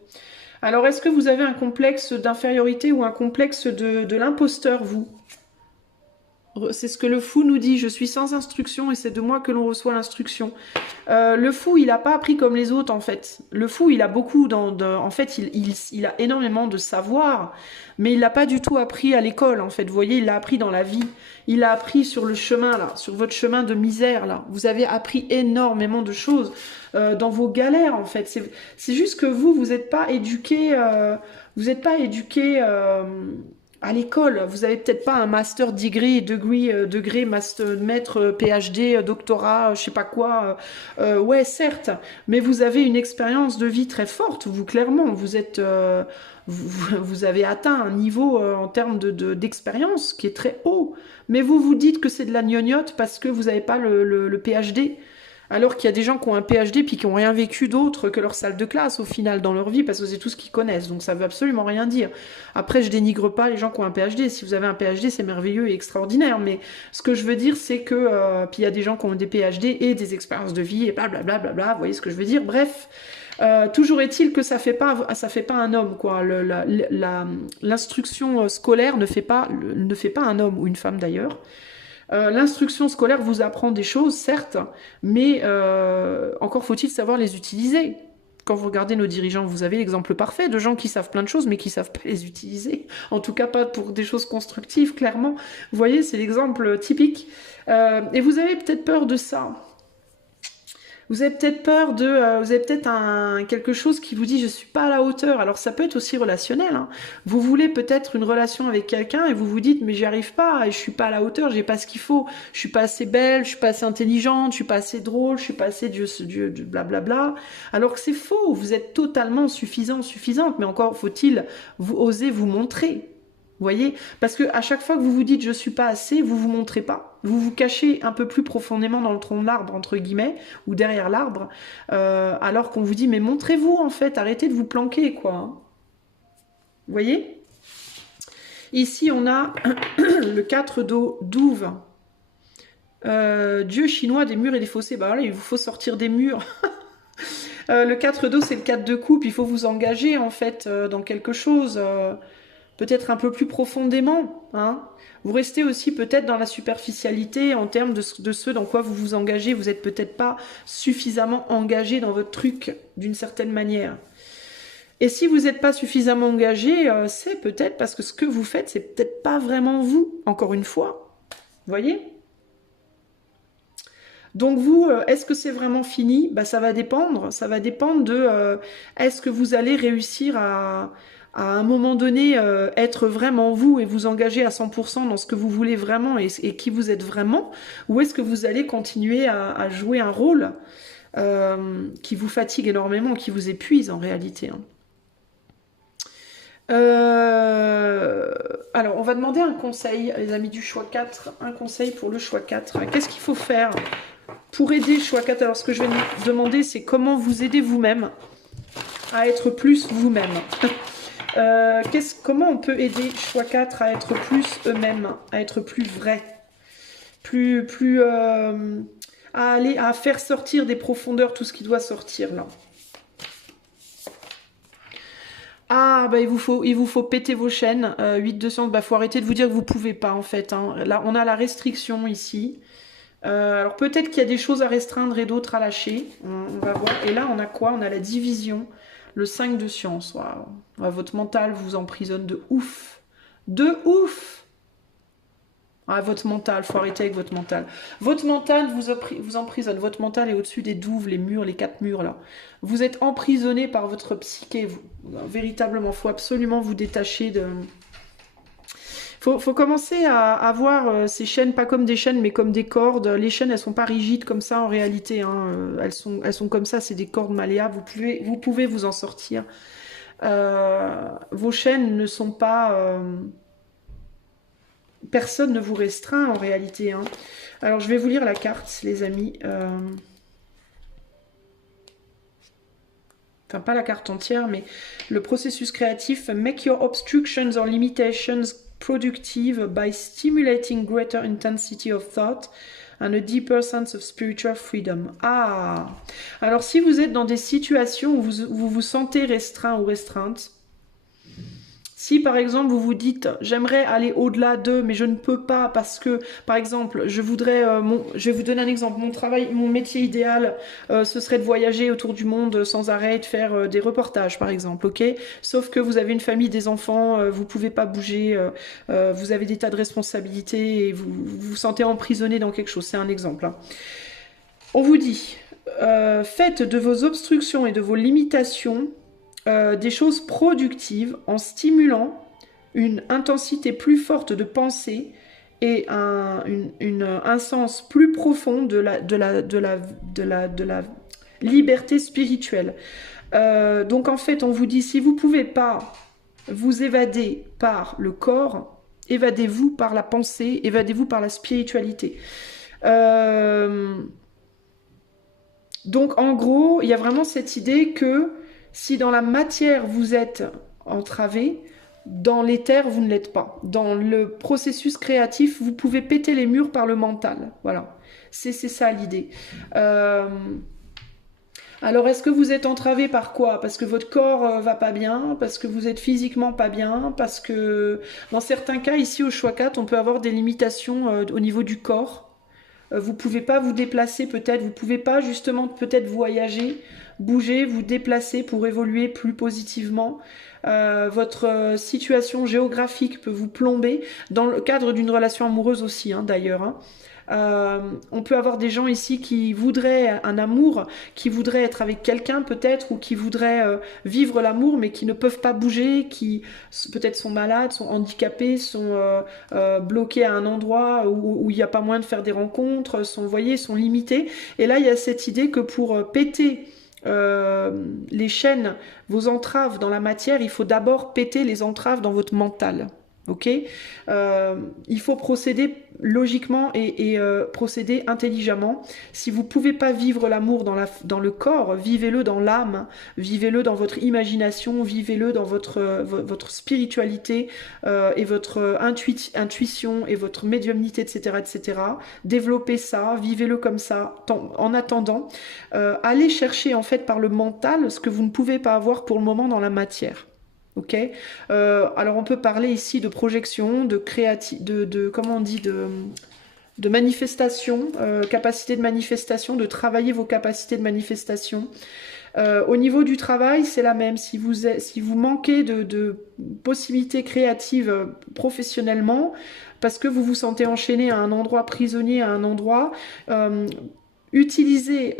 Alors, est-ce que vous avez un complexe d'infériorité ou un complexe de l'imposteur, vous? C'est ce que le fou nous dit, je suis sans instruction et c'est de moi que l'on reçoit l'instruction. Le fou, il n'a pas appris comme les autres, en fait. Le fou, il a beaucoup en fait, il a énormément de savoir, mais il l'a pas du tout appris à l'école, en fait. Vous voyez, il l'a appris dans la vie. Il l'a appris sur le chemin, là, sur votre chemin de misère, là. Vous avez appris énormément de choses dans vos galères, en fait. C'est juste que vous n'êtes pas éduqué, vous n'êtes pas éduqué à l'école. Vous avez peut-être pas un master degré, master, maître, PhD, doctorat, je sais pas quoi. Ouais, certes, mais vous avez une expérience de vie très forte. Vous, clairement, vous êtes, vous avez atteint un niveau en termes d'expérience qui est très haut. Mais vous vous dites que c'est de la gnognotte parce que vous n'avez pas le PhD. Alors qu'il y a des gens qui ont un PhD puis qui n'ont rien vécu d'autre que leur salle de classe au final dans leur vie parce que c'est tout ce qu'ils connaissent. Donc ça veut absolument rien dire. Après, je dénigre pas les gens qui ont un PhD. Si vous avez un PhD, c'est merveilleux et extraordinaire. Mais ce que je veux dire, c'est que puis il y a des gens qui ont des PhD et des expériences de vie et blablabla. Bla, bla, bla, vous voyez ce que je veux dire? Bref. Toujours est-il que ça fait pas un homme, quoi. L'instruction scolaire ne fait pas un homme ou une femme d'ailleurs. L'instruction scolaire vous apprend des choses, certes, mais encore faut-il savoir les utiliser. Quand vous regardez nos dirigeants, vous avez l'exemple parfait de gens qui savent plein de choses, mais qui savent pas les utiliser. En tout cas, pas pour des choses constructives, clairement. Vous voyez, c'est l'exemple typique. Et vous avez peut-être peur de ça. Vous avez peut-être peur vous avez peut-être quelque chose qui vous dit je suis pas à la hauteur. Alors ça peut être aussi relationnel, hein. Vous voulez peut-être une relation avec quelqu'un et vous vous dites mais j'y arrive pas et je suis pas à la hauteur, j'ai pas ce qu'il faut, je suis pas assez belle, je suis pas assez intelligente, je suis pas assez drôle, je suis pas assez Dieu, blablabla. Alors que c'est faux, vous êtes totalement suffisante, mais encore faut-il vous oser vous montrer. Vous voyez? Parce que à chaque fois que vous vous dites je suis pas assez, vous vous montrez pas. Vous vous cachez un peu plus profondément dans le tronc de l'arbre, entre guillemets, ou derrière l'arbre, alors qu'on vous dit mais montrez-vous en fait, arrêtez de vous planquer, quoi. Hein. Vous voyez? Ici on a le 4 d'Ouve. Dieu chinois des murs et des fossés. Bah voilà, il vous faut sortir des murs. Le 4 d'eau, c'est le 4 de coupe. Il faut vous engager en fait dans quelque chose. Peut-être un peu plus profondément. Hein. Vous restez aussi peut-être dans la superficialité en termes de ce dans quoi vous vous engagez. Vous n'êtes peut-être pas suffisamment engagé dans votre truc d'une certaine manière. Et si vous n'êtes pas suffisamment engagé, c'est peut-être parce que ce que vous faites, c'est peut-être pas vraiment vous, encore une fois. Vous voyez ? Donc vous, est-ce que c'est vraiment fini? Bah, ça va dépendre. Ça va dépendre de est-ce que vous allez réussir à un moment donné être vraiment vous et vous engager à 100% dans ce que vous voulez vraiment et qui vous êtes vraiment, ou est-ce que vous allez continuer à jouer un rôle qui vous fatigue énormément, qui vous épuise en réalité, hein. Alors, on va demander un conseil, les amis du choix 4, un conseil pour le choix 4. Qu'est-ce qu'il faut faire pour aider choix 4? Alors, ce que je vais vous demander, c'est comment vous aider vous-même à être plus vous-même. Comment on peut aider choix 4 à être plus eux-mêmes, à être plus vrai, à faire sortir des profondeurs tout ce qui doit sortir là. Ah, bah il vous faut péter vos chaînes. 8 de science, bah faut arrêter de vous dire que vous pouvez pas en fait. Hein. Là, on a la restriction ici. Alors peut-être qu'il y a des choses à restreindre et d'autres à lâcher. On va voir. Et là, on a quoi? On a la division. Le 5 de science. Waouh. Votre mental vous emprisonne de ouf. De ouf. Ah, votre mental, faut arrêter avec votre mental. Votre mental vous emprisonne. Votre mental est au-dessus des douves, les murs, les 4 murs là. Vous êtes emprisonné par votre psyché. Véritablement, faut absolument vous détacher de... Faut commencer à voir ces chaînes pas comme des chaînes mais comme des cordes. Les chaînes elles sont pas rigides comme ça en réalité. Hein. Elles sont comme ça, c'est des cordes malléables. Vous pouvez vous en sortir. Vos chaînes ne sont pas... Personne ne vous restreint en réalité. Hein. Alors je vais vous lire la carte les amis. Enfin pas la carte entière mais le processus créatif. Make your obstructions or limitations productive by stimulating greater intensity of thought and a deeper sense of spiritual freedom. Ah! Alors, si vous êtes dans des situations où vous vous sentez restreint ou restreinte, si par exemple vous vous dites j'aimerais aller au-delà d'eux mais je ne peux pas parce que par exemple je voudrais, je vais vous donner un exemple, mon travail, mon métier idéal ce serait de voyager autour du monde sans arrêt et de faire des reportages par exemple, ok? Sauf que vous avez une famille, des enfants, vous pouvez pas bouger, vous avez des tas de responsabilités et vous vous sentez emprisonné dans quelque chose, c'est un exemple. Hein. On vous dit, faites de vos obstructions et de vos limitations des choses productives en stimulant une intensité plus forte de pensée et un sens plus profond de la liberté spirituelle. Donc en fait, on vous dit, si vous ne pouvez pas vous évader par le corps, évadez-vous par la pensée, évadez-vous par la spiritualité. Donc en gros, il y a vraiment cette idée que si dans la matière vous êtes entravé, dans l'éther vous ne l'êtes pas. Dans le processus créatif, vous pouvez péter les murs par le mental. Voilà, c'est ça l'idée. Alors est-ce que vous êtes entravé par quoi? Parce que votre corps va pas bien, parce que vous êtes physiquement pas bien, parce que dans certains cas ici au Shwakat, on peut avoir des limitations au niveau du corps. Vous pouvez pas vous déplacer peut-être, vous pouvez pas justement peut-être voyager, bouger, vous déplacer pour évoluer plus positivement. Votre situation géographique peut vous plomber, dans le cadre d'une relation amoureuse aussi hein, d'ailleurs. Hein. On peut avoir des gens ici qui voudraient un amour, qui voudraient être avec quelqu'un peut-être, ou qui voudraient vivre l'amour, mais qui ne peuvent pas bouger, qui peut-être sont malades, sont handicapés, sont bloqués à un endroit où il n'y a pas moyen de faire des rencontres, sont, voyez, sont limités. Et là, il y a cette idée que pour péter les chaînes, vos entraves dans la matière, il faut d'abord péter les entraves dans votre mental. Ok, il faut procéder logiquement et procéder intelligemment. Si vous ne pouvez pas vivre l'amour dans le corps, vivez-le dans l'âme, vivez-le dans votre imagination, vivez-le dans votre spiritualité et votre intuition et votre médiumnité, etc., etc. Développez ça, vivez-le comme ça. En attendant, allez chercher en fait par le mental ce que vous ne pouvez pas avoir pour le moment dans la matière. Ok, alors on peut parler ici de projection, comment on dit, de manifestation, capacité de manifestation, de travailler vos capacités de manifestation. Au niveau du travail, c'est la même. Si vous manquez de possibilités créatives professionnellement, parce que vous vous sentez enchaîné à un endroit, prisonnier à un endroit, utilisez...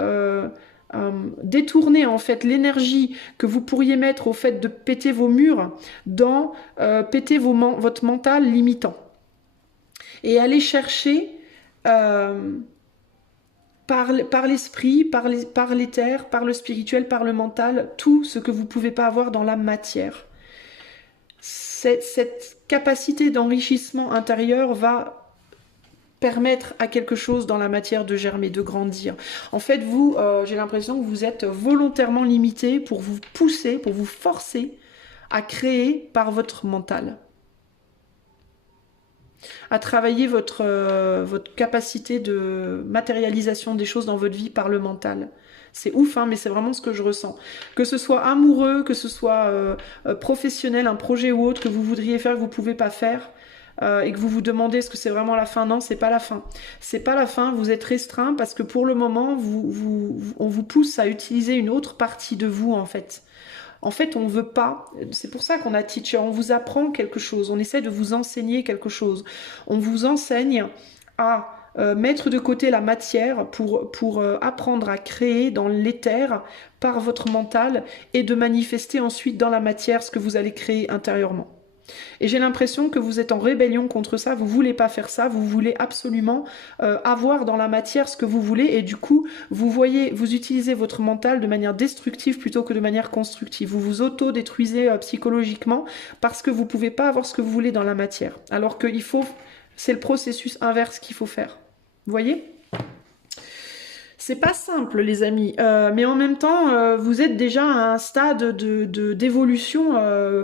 détourner en fait l'énergie que vous pourriez mettre au fait de péter vos murs dans péter votre mental limitant et aller chercher par l'esprit, par l'éther, par le spirituel, par le mental, tout ce que vous ne pouvez pas avoir dans la matière. Cette capacité d'enrichissement intérieur va permettre à quelque chose dans la matière de germer, de grandir. En fait, vous, j'ai l'impression que vous êtes volontairement limité pour vous pousser, pour vous forcer à créer par votre mental. À travailler votre capacité de matérialisation des choses dans votre vie par le mental. C'est ouf, hein, mais c'est vraiment ce que je ressens. Que ce soit amoureux, que ce soit professionnel, un projet ou autre que vous voudriez faire, que vous ne pouvez pas faire, et que vous vous demandez est-ce que c'est vraiment la fin? Non, c'est pas la fin. C'est pas la fin, vous êtes restreint parce que pour le moment, on vous pousse à utiliser une autre partie de vous en fait. En fait, on veut pas, c'est pour ça qu'on a teacher, on vous apprend quelque chose, on essaie de vous enseigner quelque chose. On vous enseigne à mettre de côté la matière pour apprendre à créer dans l'éther par votre mental et de manifester ensuite dans la matière ce que vous allez créer intérieurement. Et j'ai l'impression que vous êtes en rébellion contre ça, vous voulez pas faire ça, vous voulez absolument avoir dans la matière ce que vous voulez et du coup, vous utilisez votre mental de manière destructive plutôt que de manière constructive. Vous vous auto-détruisez psychologiquement parce que vous pouvez pas avoir ce que vous voulez dans la matière. Alors que c'est le processus inverse qu'il faut faire. Vous voyez ? C'est pas simple, les amis, mais en même temps, vous êtes déjà à un stade d'évolution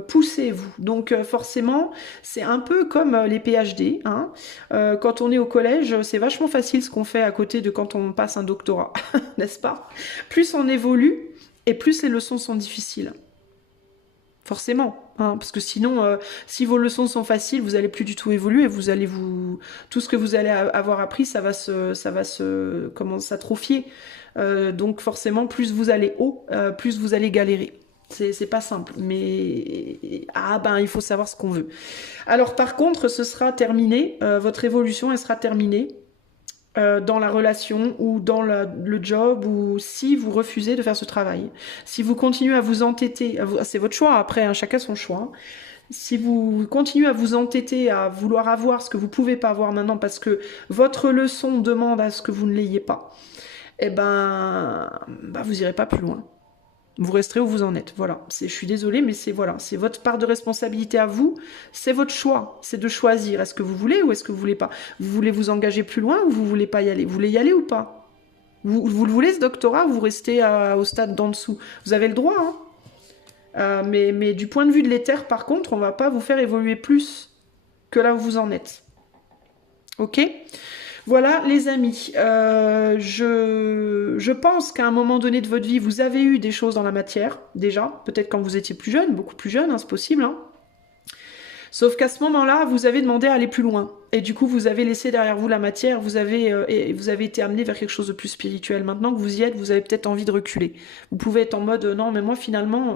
poussé, vous. Donc forcément, c'est un peu comme les PhD, hein. Quand on est au collège, c'est vachement facile ce qu'on fait à côté de quand on passe un doctorat, n'est-ce pas? Plus on évolue, et plus les leçons sont difficiles. Forcément, hein, parce que sinon, si vos leçons sont faciles, vous allez plus du tout évoluer, vous allez tout ce que vous allez avoir appris, comment s'atrophier. Donc forcément, plus vous allez haut, plus vous allez galérer. C'est pas simple, mais ah ben il faut savoir ce qu'on veut. Alors par contre, ce sera terminé, votre évolution elle sera terminée dans la relation ou dans le job ou si vous refusez de faire ce travail. Si vous continuez à vous entêter, c'est votre choix après, hein, chacun son choix. Hein. Si vous continuez à vous entêter, à vouloir avoir ce que vous pouvez pas avoir maintenant parce que votre leçon demande à ce que vous ne l'ayez pas, eh ben, vous irez pas plus loin. Vous resterez où vous en êtes. Voilà. Je suis désolée, mais c'est voilà, c'est votre part de responsabilité à vous. C'est votre choix. C'est de choisir. Est-ce que vous voulez ou est-ce que vous voulez pas? Vous voulez vous engager plus loin ou vous voulez pas y aller? Vous voulez y aller ou pas? Vous le voulez ce doctorat ou vous restez au stade d'en dessous? Vous avez le droit, hein. Mais du point de vue de l'éther, par contre, on va pas vous faire évoluer plus que là où vous en êtes. Ok? Voilà les amis, je pense qu'à un moment donné de votre vie, vous avez eu des choses dans la matière, déjà, peut-être quand vous étiez plus jeune, beaucoup plus jeune, hein, c'est possible, hein. Sauf qu'à ce moment-là, vous avez demandé à aller plus loin. Et du coup, vous avez laissé derrière vous la matière, vous avez été amené vers quelque chose de plus spirituel. Maintenant que vous y êtes, vous avez peut-être envie de reculer. Vous pouvez être en mode, non, mais moi, finalement,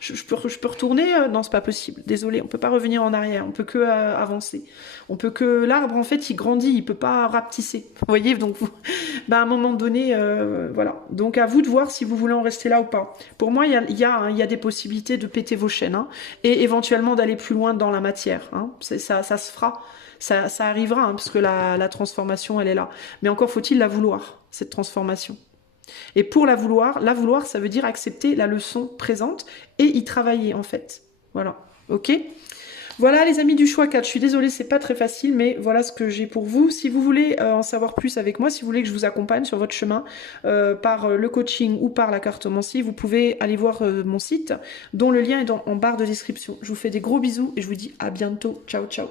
je peux retourner. Non, c'est pas possible. Désolé, on peut pas revenir en arrière. On peut que avancer. On peut que... L'arbre, en fait, il grandit, il peut pas rapetisser. Vous voyez, donc, à un moment donné, voilà. Donc, à vous de voir si vous voulez en rester là ou pas. Pour moi, il y a des possibilités de péter vos chaînes, hein, et éventuellement d'aller plus loin dans la matière. Hein. Ça se fera, ça arrivera, hein, parce que la transformation, elle est là. Mais encore faut-il la vouloir, cette transformation. Et pour la vouloir, ça veut dire accepter la leçon présente et y travailler, en fait. Voilà, ok ? Voilà les amis du choix 4, je suis désolée, c'est pas très facile, mais voilà ce que j'ai pour vous. Si vous voulez en savoir plus avec moi, si vous voulez que je vous accompagne sur votre chemin par le coaching ou par la cartomancie, vous pouvez aller voir mon site, dont le lien est en barre de description. Je vous fais des gros bisous et je vous dis à bientôt. Ciao, ciao.